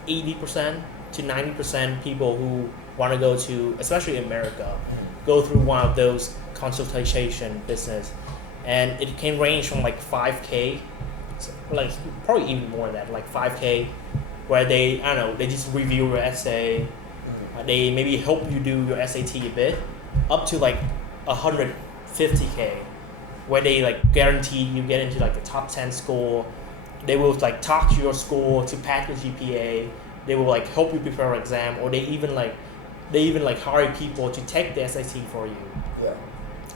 80% to 90% people who want to go to, especially in America, go through one of those consultation business, and it can range from like 5K, like probably even more than that, like 5K, where they I don't know they just review your essay, they maybe help you do your SAT a bit, up to like 150K, where they like guarantee you get into like the top 10 school. They will like talk to your school to pass your GPA. They will like help you prepare an exam, or they even like hire people to take the SAT for you. Yeah.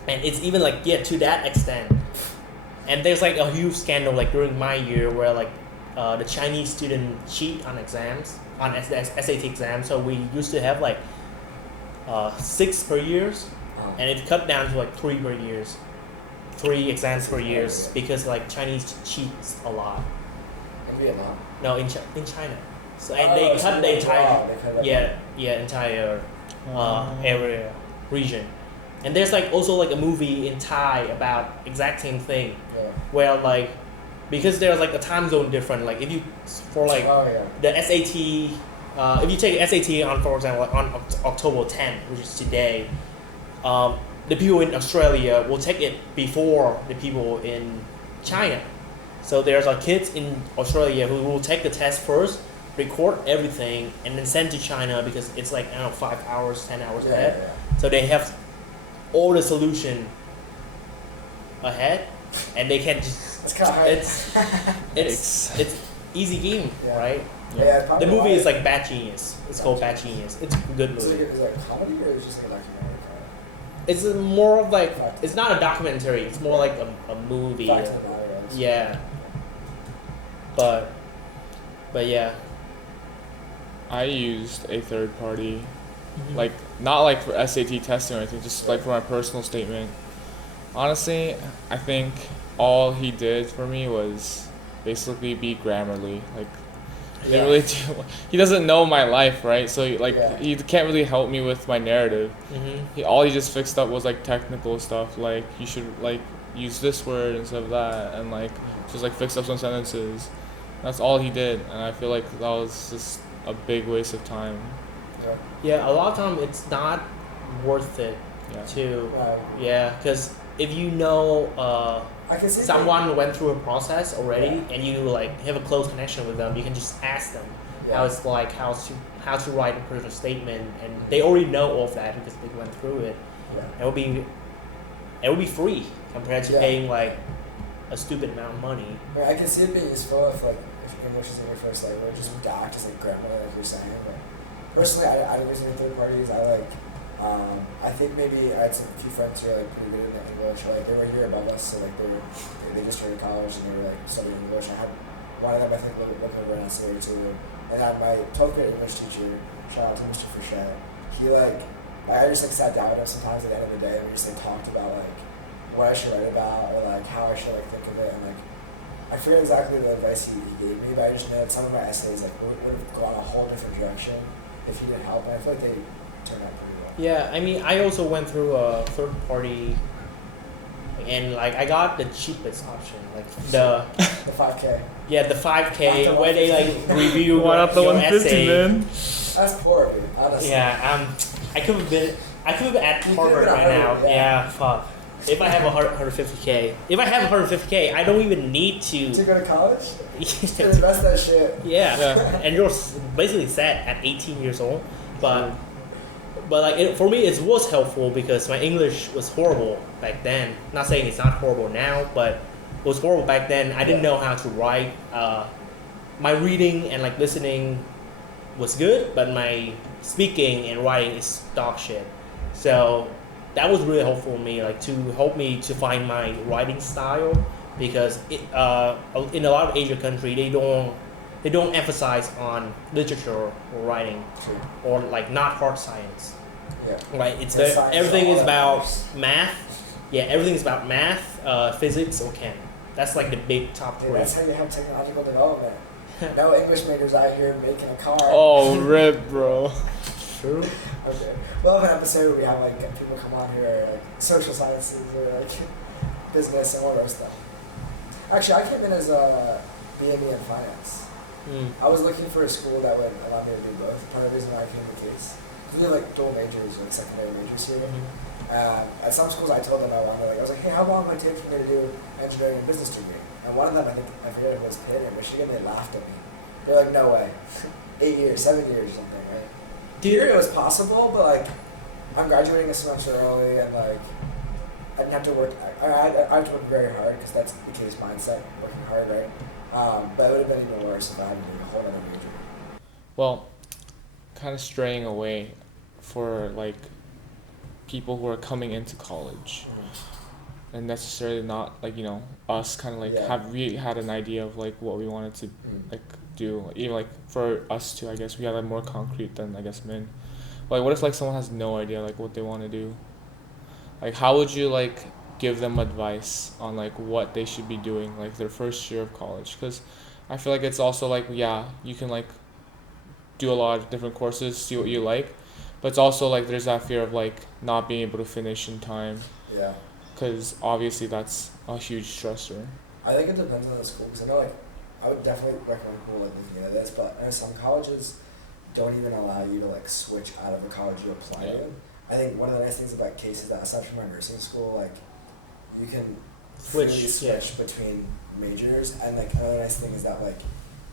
And it's even like to that extent. And there's like a huge scandal like during my year where like the Chinese student cheat on exams, on SAT exams. So we used to have like 6 per years, and it cut down to like 3 per years, 3 exams per years, because like Chinese cheats a lot. In Vietnam. No, in China. So and they so cut the they entire cut it entire area region. And there's like also like a movie in Thai about exact same thing Yeah. where like because there's like a time zone different. Like if you for like Oh yeah. the SAT, if you take SAT on, for example, like on October 10th, which is today, the people in Australia will take it before the people in China. So there's like kids in Australia who will take the test first, record everything, and then send to China because it's like, I don't know, 5 hours, 10 hours Yeah, ahead. yeah. So they have all the solution ahead, and they can just. It's kind of hard. It's easy game, Yeah. right? Yeah, it's probably The movie why- is like Bad Genius. It's called Bad Genius. It's a good Is movie. it like comedy or is it just like a documentary? It's more of like, it's not a documentary. It's more like a movie. Back to the matter, I guess. Yeah. But yeah. I used a third party, like not like for SAT testing or anything, just like for my personal statement. Honestly, I think all he did for me was basically be Grammarly. Like, he didn't really do. He doesn't know my life, right? So like Yeah. he can't really help me with my narrative. Mm-hmm. All he just fixed up was like technical stuff, like you should like use this word instead of that, and like just like fix up some sentences. That's all he did, and I feel like that was just a big waste of time. Yeah. Yeah, a lot of time it's not worth it Yeah. to. Right. Yeah, because if you know I can see someone went through a process already and you like have a close connection with them, you can just ask them how it's like how to write a personal statement, and they already know all of that because they went through it. Yeah. It would be free compared to Yeah. paying like a stupid amount of money. I mean, I can see it being useful if like if English is in your first language, just act just like grammar, like you're saying. But personally, I don't use any third parties. I think maybe I had some few friends who are like pretty good in English, or like they were a year above us, so like they just started college and they were like studying English. I had one of them I think looking over an essay or two, and then my 12th grade English teacher, shout out to Mr. Frechette, he like I just like sat down with him sometimes at the end of the day and we just like talked about like what I should write about or like how I should like think of it, and like I forget exactly the advice he gave me, but I just know that some of my essays like would have gone a whole different direction if he didn't help, and I feel like they turned out pretty well. Yeah, I mean, I also went through a third party, and like I got the cheapest option, like the The 5K. the 5K where they like review Why not the your 150, essay. man? That's poor, dude, honestly. Yeah, I could have been at You Harvard could've right been at now. Harvard, Yeah, fuck. If I have a 150K, I don't even need To to. go to college? To invest that shit. Yeah. Yeah. And you're basically set at 18 years old, but like for me it was helpful because my English was horrible back then. Not saying it's not horrible now, but it was horrible back then. I didn't know how to write. My reading and like listening was good, but my speaking and writing is dog shit. So that was really helpful for me, like to help me to find my writing style, because in a lot of Asian countries they don't emphasize on literature or writing or like not hard science. Yeah. Right, it's Yeah, science everything is is all that about matters. math. Yeah, everything is about math, physics, or chem. That's like the big top Dude, three. that's how you have technological development. No English majors out here making a car. Oh, rip, bro. True. Okay. We'll have an episode where we have like people come on who are like social sciences or like business and all those stuff. Actually, I came in as a BME in finance. I was looking for a school that would allow me to do both. Part of the reason why I came to Case. We have like dual majors or like secondary majors here. At some schools I told them I wanted, like I was like, hey, how long might it take for me to do engineering and business degree? And one of them, I forget if it was Pitt or Michigan, they laughed at me. They're like, no way. 8 years, 7 years or something, right? Here it was possible, but like I'm graduating a semester early and like I didn't have to work. I have to work very hard because that's the Case mindset, working hard, right? But it would have been even worse if I had to do a whole other major. Well, kind of straying away for like people who are coming into college and necessarily not like us kind of like have we had an idea of like what we wanted to like do, even like for us too, I guess we had like more concrete than I guess Minh. Like what if like someone has no idea like what they want to do? Like how would you like give them advice on like what they should be doing like their first year of college? Because I feel like it's also like you can like do a lot of different courses, see what you like, but it's also like there's that fear of like not being able to finish in time, Yeah. because obviously that's a huge stressor. I think it depends on the school, because I know, like, I would definitely recommend people, like, looking into this, but I know some colleges don't even allow you to, like, switch out of the college you apply Yeah. to. I think one of the nice things about Case is that aside from our nursing school, like, you can Switch, freely yeah. switch between majors, and, like, another nice thing is that, like,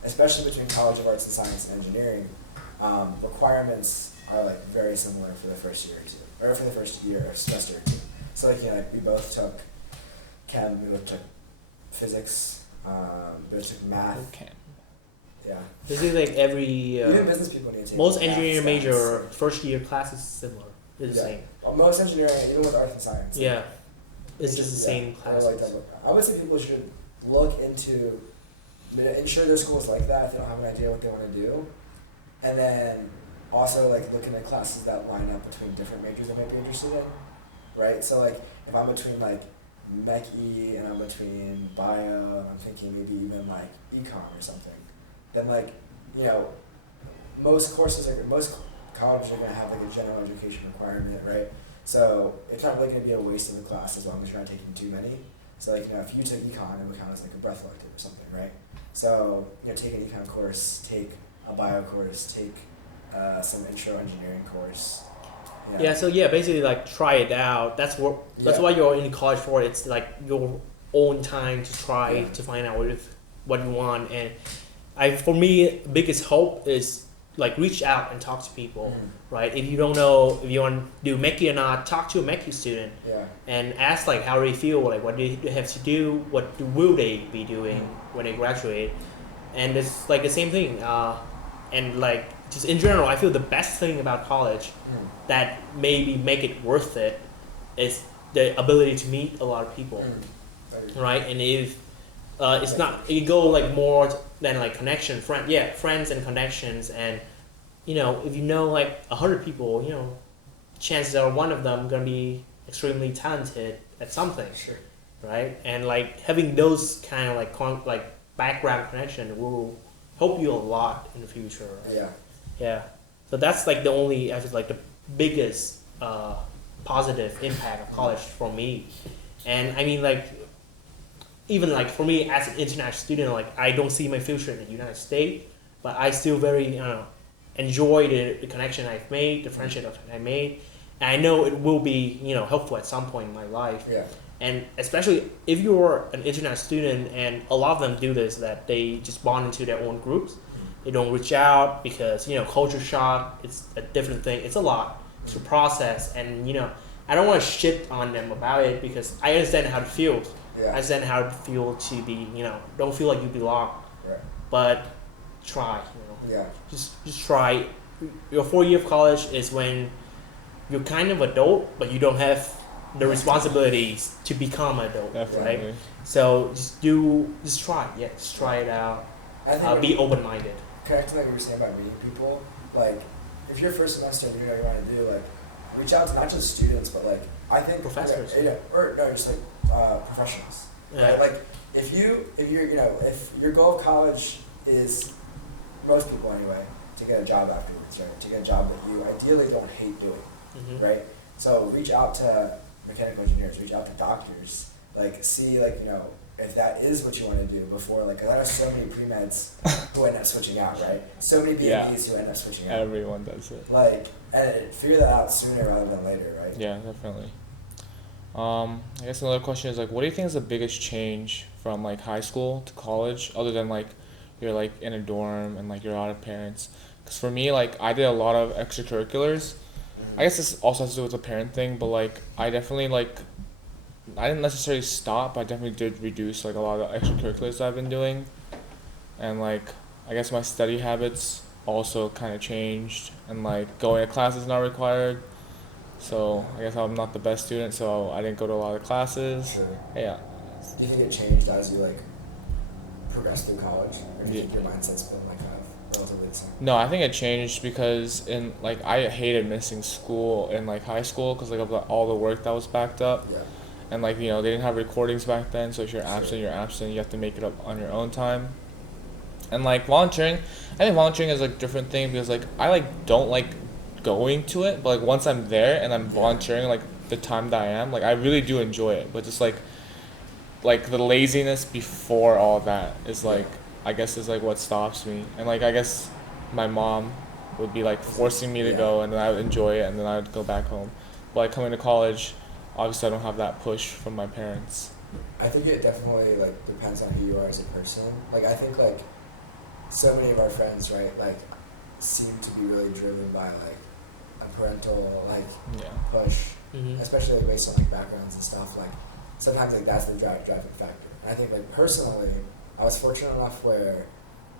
especially between College of Arts and Science and Engineering, requirements are, like, very similar for the first year or two, or for the first year or semester or two. So, like, you know, like, we both took chem, we both took physics, we both took math. Okay. Yeah. Basically, like every Even business people need to take most math, engineering stats. major first year class is similar. It's the Yeah. same. Well, most engineering, even with arts and science. Yeah, it's just the yeah, same they're classes. like that. I would say people should look into, ensure their schools like that if they don't have an idea what they want to do, and then also like looking at classes that line up between different majors they might be interested in, right? So like if I'm between like Mech E and I'm between bio and I'm thinking maybe even like econ or something, then like, you know, most colleges are going to have like a general education requirement, right? So it's not really going to be a waste of the class as long as you're not taking too many. So like, you know, if you took econ, it would count as like a breath elective or something, right? So, you know, take an econ course, take a bio course, take some intro engineering course. You know. Yeah, so yeah, basically like try it out. That's Yeah. why you're in college for. It's like your own time to try Yeah. to find out what you want. And for me, biggest hope is like reach out and talk to people, right? If you don't know if you want to do Mechie or not, talk to a Mechie student Yeah. and ask like how they feel, like what they have to do, will they be doing when they graduate, and it's like the same thing. And like just in general, I feel the best thing about college that maybe make it worth it is the ability to meet a lot of people, right? And if it's not, you go like more than like friends and connections, and you know, if you know like 100 people, you know, chances are one of them gonna be extremely talented at something, Sure. right? And like having those kind of like background connection will help you a lot in the future. Yeah. Yeah. So that's like the only, I feel like the biggest positive impact of college for me. And I mean like, even like for me as an international student, like I don't see my future in the United States, but I still very enjoy the connection I've made, the friendship I made. And I know it will be, you know, helpful at some point in my life. Yeah. And especially if you're an international student, and a lot of them do this, that they just bond into their own groups. They don't reach out because, you know, culture shock, it's a different thing. It's a lot to process, and, you know, I don't want to shit on them about it because I understand how to feel. Yeah. I understand how to feel to be, you know, don't feel like you belong, Right. but try, you know. Yeah. Just try. Your 4 year of college is when you're kind of adult, but you don't have the responsibilities to become adult, Definitely. right? So just try it out. I think Be open-minded. connecting to like what you were saying about meeting people, like if you're first semester and you know what you want to do, like reach out to not just students, but like I think Professors. or no, just like professionals. Yeah. Right? Like if your goal of college is, most people anyway, to get a job afterwards, right? To get a job that you ideally don't hate doing, Mm-hmm. right? So reach out to mechanical engineers, reach out to doctors, like see like, you know, if that is what you want to do before, like, 'cause I know so many pre-meds who end up switching out, right? So many BMEs who end up switching out. Everyone does it. Like, and figure that out sooner rather than later, right? Yeah, definitely. I guess another question is like, what do you think is the biggest change from like high school to college, other than like you're like in a dorm and like you're out of parents? Because for me, like I did a lot of extracurriculars. I guess this also has to do with the parent thing, but like I definitely like, I didn't necessarily stop, but I definitely did reduce like a lot of the extracurriculars that I've been doing, and like I guess my study habits also kind of changed, and like going to class is not required. So I guess I'm not the best student, so I didn't go to a lot of classes. Sure. Yeah. Do you think it changed as you like progressed through college, or do you Yeah. think your mindset's been like relatively the same? No, I think it changed because in like I hated missing school in like high school because like of all the work that was backed up, Yeah. and like you know they didn't have recordings back then, so if you're Sure. absent, you're absent. You have to make it up on your own time. And like volunteering, I think volunteering is like a different thing because like I like don't like going to it, but like once I'm there and I'm volunteering like the time that I am, like I really do enjoy it. But just like the laziness before all that is like I guess is like what stops me. And like I guess my mom would be like forcing me to go, and then I would enjoy it, and then I would go back home. But like coming to college, obviously I don't have that push from my parents. I think it definitely like depends on who you are as a person. Like I think like so many of our friends, right, like seem to be really driven by like a parental like push, especially like, based on like backgrounds and stuff. Like sometimes like that's the driving factor. And I think like personally, I was fortunate enough where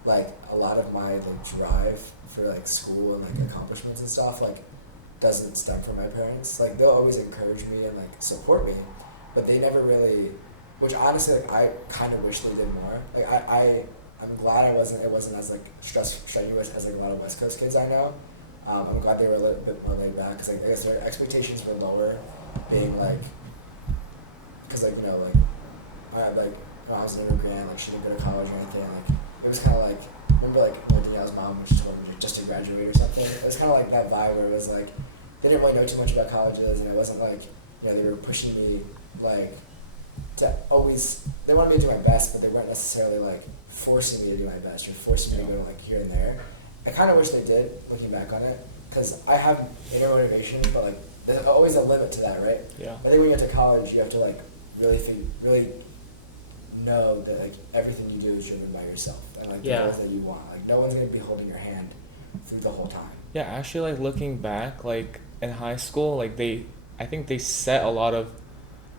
like a lot of my like drive for like school and like accomplishments and stuff like doesn't stem from my parents. Like they'll always encourage me and like support me, but they never really, which honestly like I kind of wish they did more. Like I'm glad it wasn't as like strenuous as like a lot of West Coast kids I know. I'm glad they were a little bit more laid back because like I guess their expectations were lower, being like, because like you know like I was an immigrant, like she didn't go to college or anything. Like it was kind of like, remember like when Danielle's mom was told me just to graduate or something. It was kind of like that vibe where it was like they didn't really know too much about colleges, and it wasn't like they were pushing me like to always. They wanted me to do my best, but they weren't necessarily like forcing me to do my best or forcing me to go like here and there. I kind of wish they did, looking back on it, because I have inner motivation, but like there's always a limit to that, right? Yeah. I think when you get to college, you have to like really know that like everything you do is driven by yourself and like the goals that you want. Like no one's gonna be holding your hand through the whole time. Yeah, actually, like looking back, like in high school, like I think they set a lot of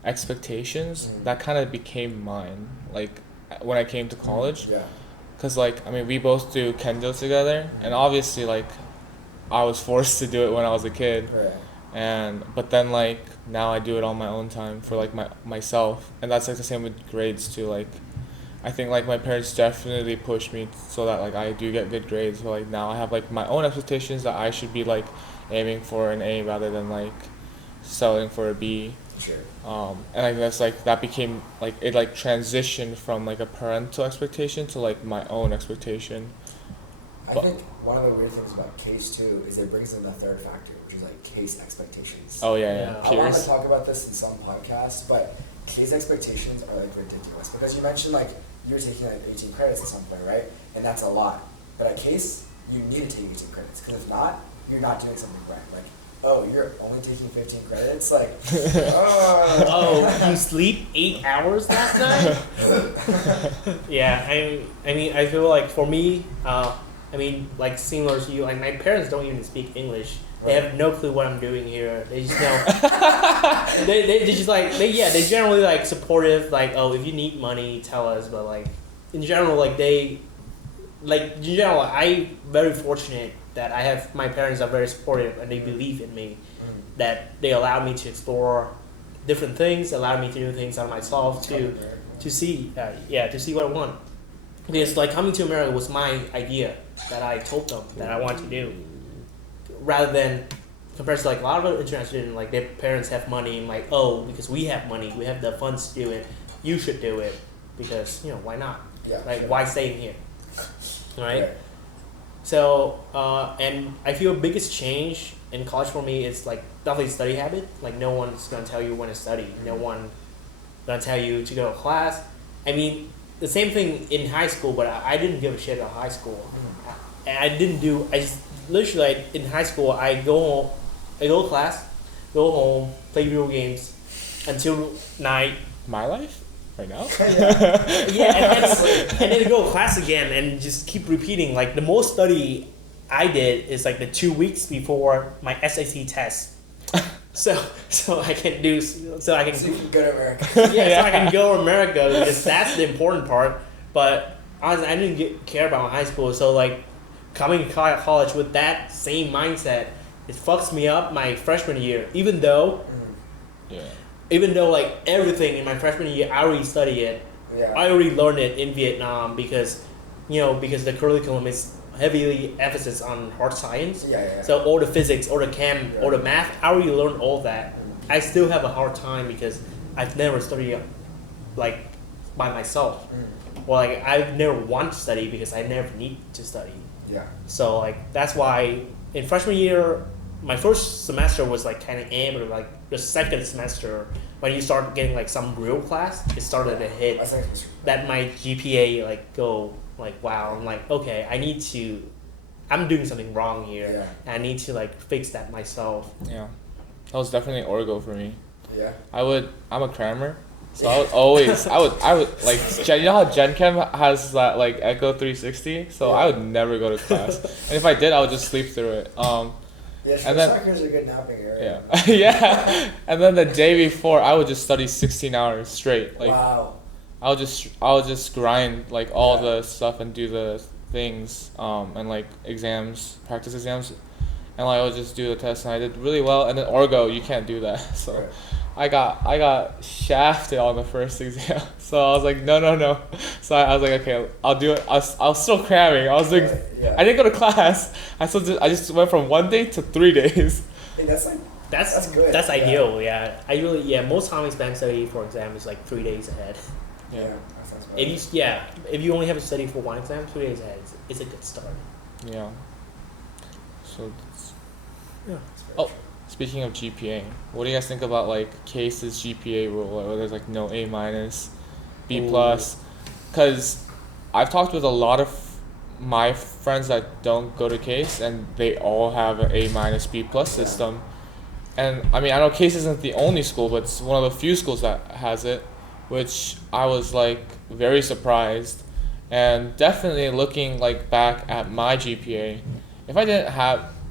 expectations that kind of became mine. Like when I came to college. Yeah. Cause like I mean we both do kendo together, and obviously like I was forced to do it when I was a kid. Right. But then like now I do it on my own time for like myself, and that's like the same with grades too. Like I think like my parents definitely pushed me so that like I do get good grades. So like now I have like my own expectations that I should be like aiming for an A rather than like settling for a B. Sure. And I guess like that became like it like transitioned from like a parental expectation to like my own expectation. I think one of the weird things about case too is it brings in the third factor, which is like case expectations. Oh yeah. I want to talk about this in some podcasts, but case expectations are like ridiculous because you mentioned like you were taking like 18 credits at some point, right? And that's a lot. But at case, you need to take 18 credits because if not, you're not doing something right. Like, oh, you're only taking 15 credits? Like, oh, you sleep 8 hours last night? Yeah, I mean, I feel like for me, I mean, like similar to you, like my parents don't even speak English. They have no clue what I'm doing here. They just know. they just like, they're generally like supportive, like, oh, if you need money, tell us. But like, in general, I'm very fortunate that I have, my parents are very supportive and they believe in me, that they allow me to explore different things, allow me to do things on myself to see what I want. Because like coming to America was my idea that I told them that I want to do, rather than compared to like a lot of international students, like their parents have money and like, oh, because we have money, we have the funds to do it, you should do it because why not? Yeah, like sure. Why stay in here, right? So and I feel biggest change in college for me is like definitely study habit. Like no one's gonna tell you when to study. No one gonna tell you to go to class. I mean, the same thing in high school, but I didn't give a shit about high school. And I just literally in high school I go to class, go home, play video games until night. My life right now. And then go to class again and just keep repeating. Like the most study I did is like the 2 weeks before my SAT test. So I can go to America. So I can go to America because that's the important part. But honestly, I didn't care about high school. So like coming to college with that same mindset, it fucks me up my freshman year. Even though like everything in my freshman year, I already studied it. Yeah. I already learned it in Vietnam because the curriculum is heavily emphasis on hard science. So all the physics, all the chem, all the math, I already learned all that. I still have a hard time because I've never studied like by myself. or like I never want to study because I never need to study. Yeah. So like that's why in freshman year, my first semester was like kind of but like the second semester when you start getting like some real class, it started to hit I think that my GPA like go like wow. I'm like okay, I'm doing something wrong here. Yeah. I need to like fix that myself. Yeah, that was definitely orgo for me. Yeah. I'm a crammer, so I would always, I would like, you know how Gen Chem has that like Echo 360? So I would never go to class. And if I did, I would just sleep through it. Yeah, and then, soccer is a good napping area. Yeah. Yeah. And then the day before, I would just study 16 hours straight. Like, wow. I would just grind like all the stuff and do the things, and like exams, practice exams, and like I would just do the test, and I did really well. And then orgo, you can't do that, so. Right. I got shafted on the first exam, so I was like, no. So I was like, okay, I'll do it. I was still cramming. I was like, I didn't go to class. I just went from 1 day to 3 days. Hey, that's like that's good. That's ideal. Yeah, I really most time I spend study for exam is like 3 days ahead. Yeah, that sounds about If you only have to study for one exam, 2 days ahead it's a good start. Yeah. So. Yeah. Oh. Speaking of GPA, what do you guys think about like Case's GPA rule, where there's like no A minus, B plus? Because I've talked with a lot of my friends that don't go to Case, and they all have an A minus, B plus system. And I mean, I know Case isn't the only school, but it's one of the few schools that has it, which I was like very surprised. And definitely looking like back at my GPA,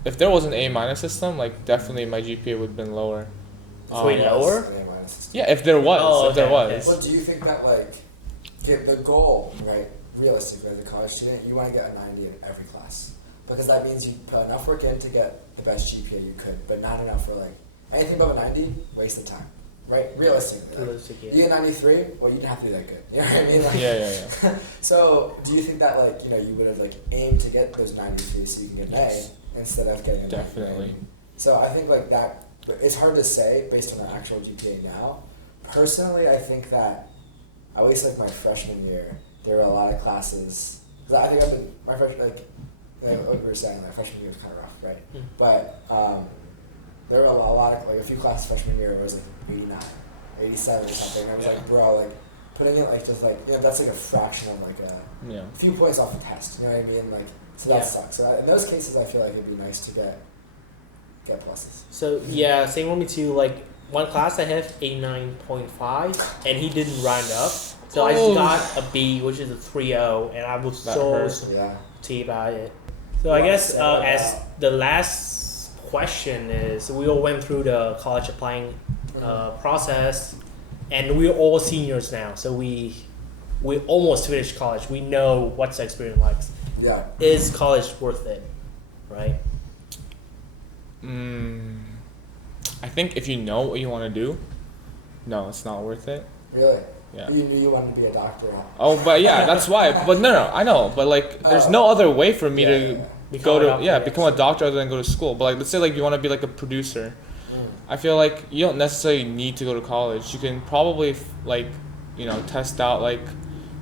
if there was an A minus system, like definitely my GPA would have been lower. Lower? Yeah, if there was. Well, do you think that like the goal, right, realistically as a college student, you want to get a 90 in every class? Because that means you put enough work in to get the best GPA you could, but not enough for like anything above a 90, waste of time. Right? Realistically. You get 93, well you didn't have to do that good. You know what I mean? Like, yeah. So do you think that like, you would have like aimed to get those 93 so you can get an A? Instead of getting a definitely. 90. So I think like that, it's hard to say based on the actual GPA now. Personally, I think that at least like my freshman year, there were a lot of classes. Cause I think my freshman, like we were saying, my freshman year was kind of rough, right? But there were a lot of, like a few classes freshman year where it was like 89, 87 or something. And I was like, bro, like putting it like just like, that's like a fraction of like a few points off the test. You know what I mean? Like, so that sucks. So in those cases, I feel like it'd be nice to get pluses. So same with me too. Like one class I have 89.5, and he didn't round up, so I just got a B, which is a 3.0, and I was so salty about it. So I guess as the last question is, we all went through the college applying process, and we're all seniors now, so we almost finished college. We know what's the experience like. Yeah. Is college worth it, right? I think if you know what you want to do, no, it's not worth it. Really? Yeah. You knew you wanted to be a doctor. Oh, but yeah, that's why. But no, I know. But like, there's no other way for me to become a doctor other than go to school. But like, let's say like you want to be like a producer. I feel like you don't necessarily need to go to college. You can probably test out like,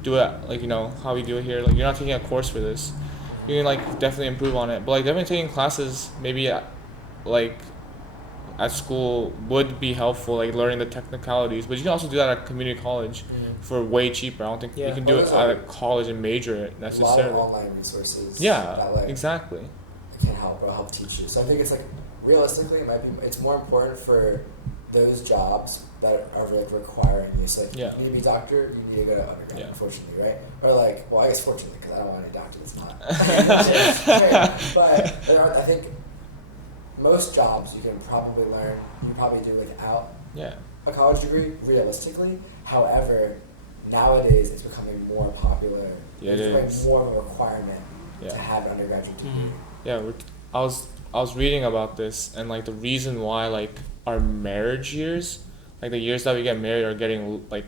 do it like how we do it here. Like you're not taking a course for this. You can like definitely improve on it. But like definitely taking classes maybe at school would be helpful, like learning the technicalities. But you can also do that at community college for way cheaper. I don't think you can do it at a college and major it necessarily. A lot of online resources. Yeah, that, like, exactly. Can help teach you. So I think it's like realistically, it's more important for those jobs that are like requiring you. So like, you need to be a doctor, you need to go to undergrad, unfortunately, right? Or like, well, I guess fortunately, because I don't want any doctor that's not. But I think most jobs you can probably learn, you probably do without a college degree, realistically. However, nowadays it's becoming more popular. Yeah, it's becoming more of a requirement to have an undergraduate degree. Yeah, I was reading about this, and like the reason why like our marriage years, like the years that we get married, are getting like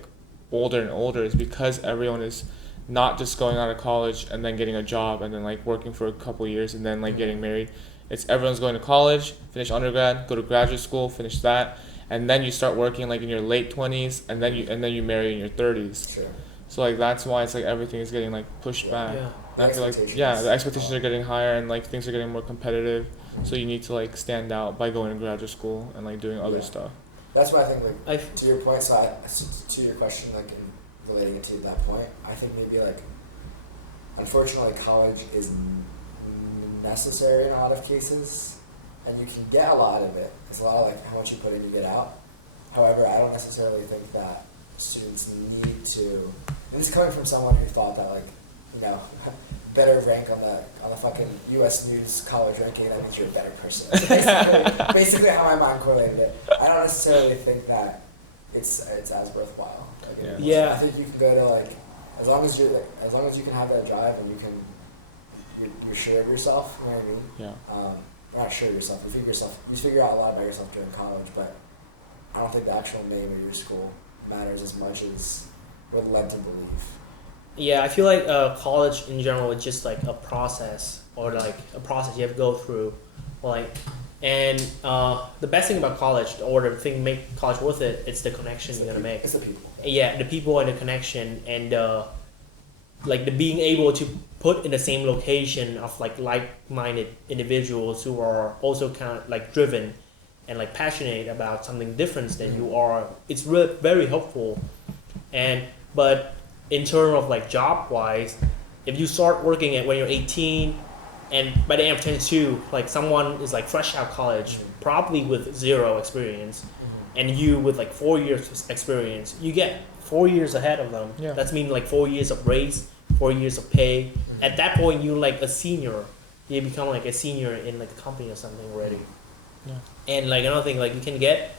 older and older is because everyone is not just going out of college and then getting a job and then like working for a couple years and then like getting married. It's everyone's going to college, finish undergrad, go to graduate school, finish that, and then you start working like in your late 20s, and then you marry in your 30s. Sure. So like that's why it's like everything is getting like pushed back. Yeah. And I feel like the expectations are getting higher and like things are getting more competitive. So you need to like stand out by going to graduate school and like doing other stuff. That's why I think like to your point. To your question, like in relating it to that point, I think maybe like unfortunately college is necessary in a lot of cases, and you can get a lot of it. It's a lot of like how much you put in, you get out. However, I don't necessarily think that students need to. And this is coming from someone who thought that like, you know, better rank on the fucking U.S. News college ranking, that means you're a better person. That's basically how my mind correlated it. I don't necessarily think that it's as worthwhile. Like, I think you can go to like, as long as you can have that drive and you're sure of yourself. You know what I mean? Yeah. You're not sure of yourself. You figure out a lot about yourself during college, but I don't think the actual name of your school matters as much as we're led to believe. Yeah, I feel like college in general is just like a process, or like a process you have to go through, and the best thing about college, or the thing make college worth it, it's the connection you're gonna make. It's the people. Yeah, the people and the connection, and like the being able to put in the same location of like-minded individuals who are also kind of like driven and like passionate about something different than you are. It's really very helpful, but in terms of like job wise, if you start working at when you're 18 and by the end of 22, like someone is like fresh out of college, probably with zero experience, and you with like 4 years experience, you get 4 years ahead of them. Yeah. That's mean like 4 years of raise, 4 years of pay. At that point, you're like a senior. You become like a senior in like a company or something already. Yeah. And like another thing, like you can get,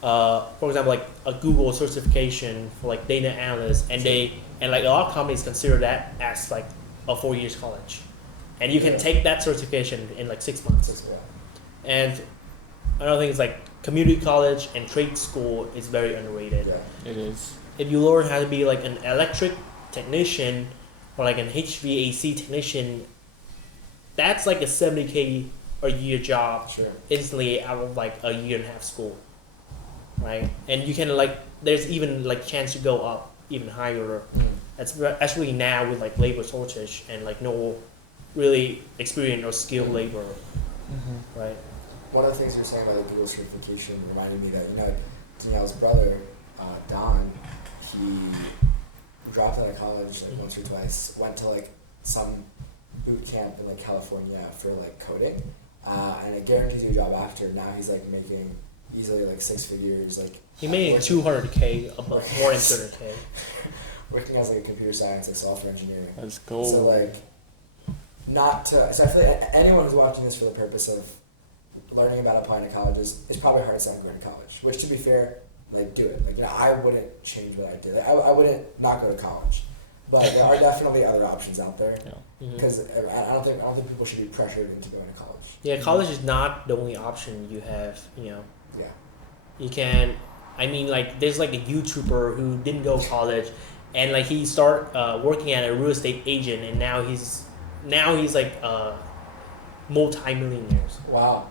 for example, like a Google certification for like data analyst, and like a lot of companies consider that as like a 4 years college, and you can take that certification in like 6 months. And another thing is like community college and trade school is very underrated. Yeah. It is. If you learn how to be like an electric technician or like an HVAC technician, that's like a 70K a year job instantly out of like a year and a half school, right? And you can like, there's even like chance to go up even higher. Especially now with like labor shortage and like no really experienced or skilled labor, right? One of the things you were saying about the Google certification reminded me that, you know, Danielle's brother, Don, he dropped out of college like once or twice, went to like some boot camp in like California for like coding, and it guarantees you a job after. Now he's like making easily like 6 figures. Like he made 200K above, more than 200K. Working as like a computer science and software engineering. Let's go. So like, so I feel like anyone who's watching this for the purpose of learning about applying to colleges, it's probably hard to say I'm going to college. Which, to be fair, like do it. Like, you know, I wouldn't change what I did. Like, I wouldn't not go to college, but there are definitely other options out there. Because I don't think people should be pressured into going to college. Yeah, college is not the only option you have. You know. Yeah. You can. I mean, like there's like a YouTuber who didn't go to college, and like he started working at a real estate agent, and now he's like multi-millionaires. Wow.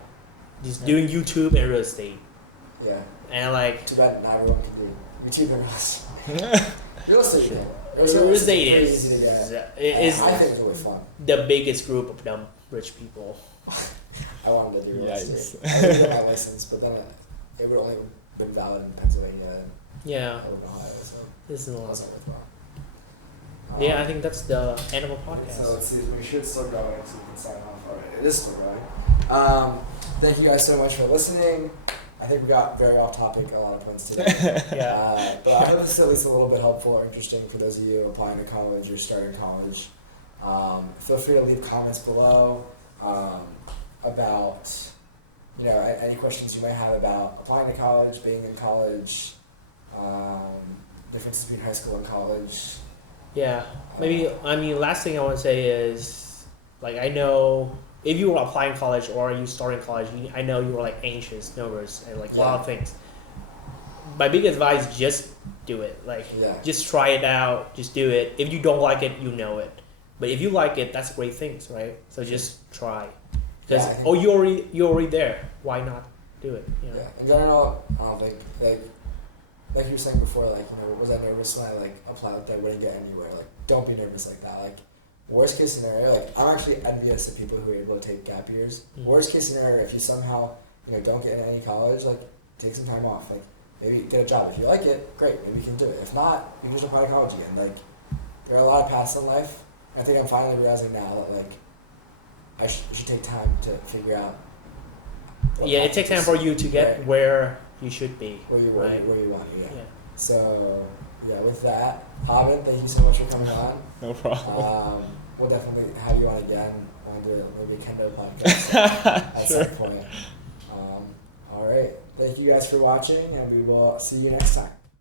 Just doing YouTube and real estate. Yeah. And like. Too bad not everyone can do YouTube and real estate. Real estate. Real estate is I think it's really fun. The biggest group of dumb rich people. I wanted to do real estate. I did get my license, but then it would only have been valid in Pennsylvania. Yeah. I don't know Ohio, so this is a lot. Wasn't worthwhile. Yeah, I think that's the end of our podcast. So let's see, we should still growing so we can sign off. Alright, it is still growing. Thank you guys so much for listening. I think we got very off topic a lot of points today. Yeah. But I hope this is at least a little bit helpful or interesting for those of you applying to college or starting college. Feel free to leave comments below about, you know, any questions you might have about applying to college, being in college, differences between high school and college. Yeah, maybe, I mean, last thing I want to say is, like, I know if you were applying college or you starting college, I know you were, like, anxious, nervous, and, like, a lot of things. My big advice, just do it. Like, just try it out, just do it. If you don't like it, you know it. But if you like it, that's great things, right? So just try. Because, you're already there. Why not do it? You know? Yeah, in general, I don't think, like, like you were saying before, like, you know, was I nervous when I like applied that I wouldn't get anywhere? Like, don't be nervous like that. Like, worst case scenario, like, I'm actually envious of people who are able to take gap years. Mhm. Worst case scenario, if you somehow, you know, don't get into any college, like, take some time off. Like, maybe get a job. If you like it, great, maybe you can do it. If not, you can just apply to college again. Like, there are a lot of paths in life. I think I'm finally realizing now that, like, I should take time to figure out. what Yeah, it path takes to time for you to get right, where you should be. where you right? where you want to. Yeah. Yeah. So yeah, with that, Habin, thank you so much for coming on. No problem. We'll definitely have you on again. We'll do maybe a Kendo podcast at Sure. some point. All right. Thank you guys for watching, and we will see you next time.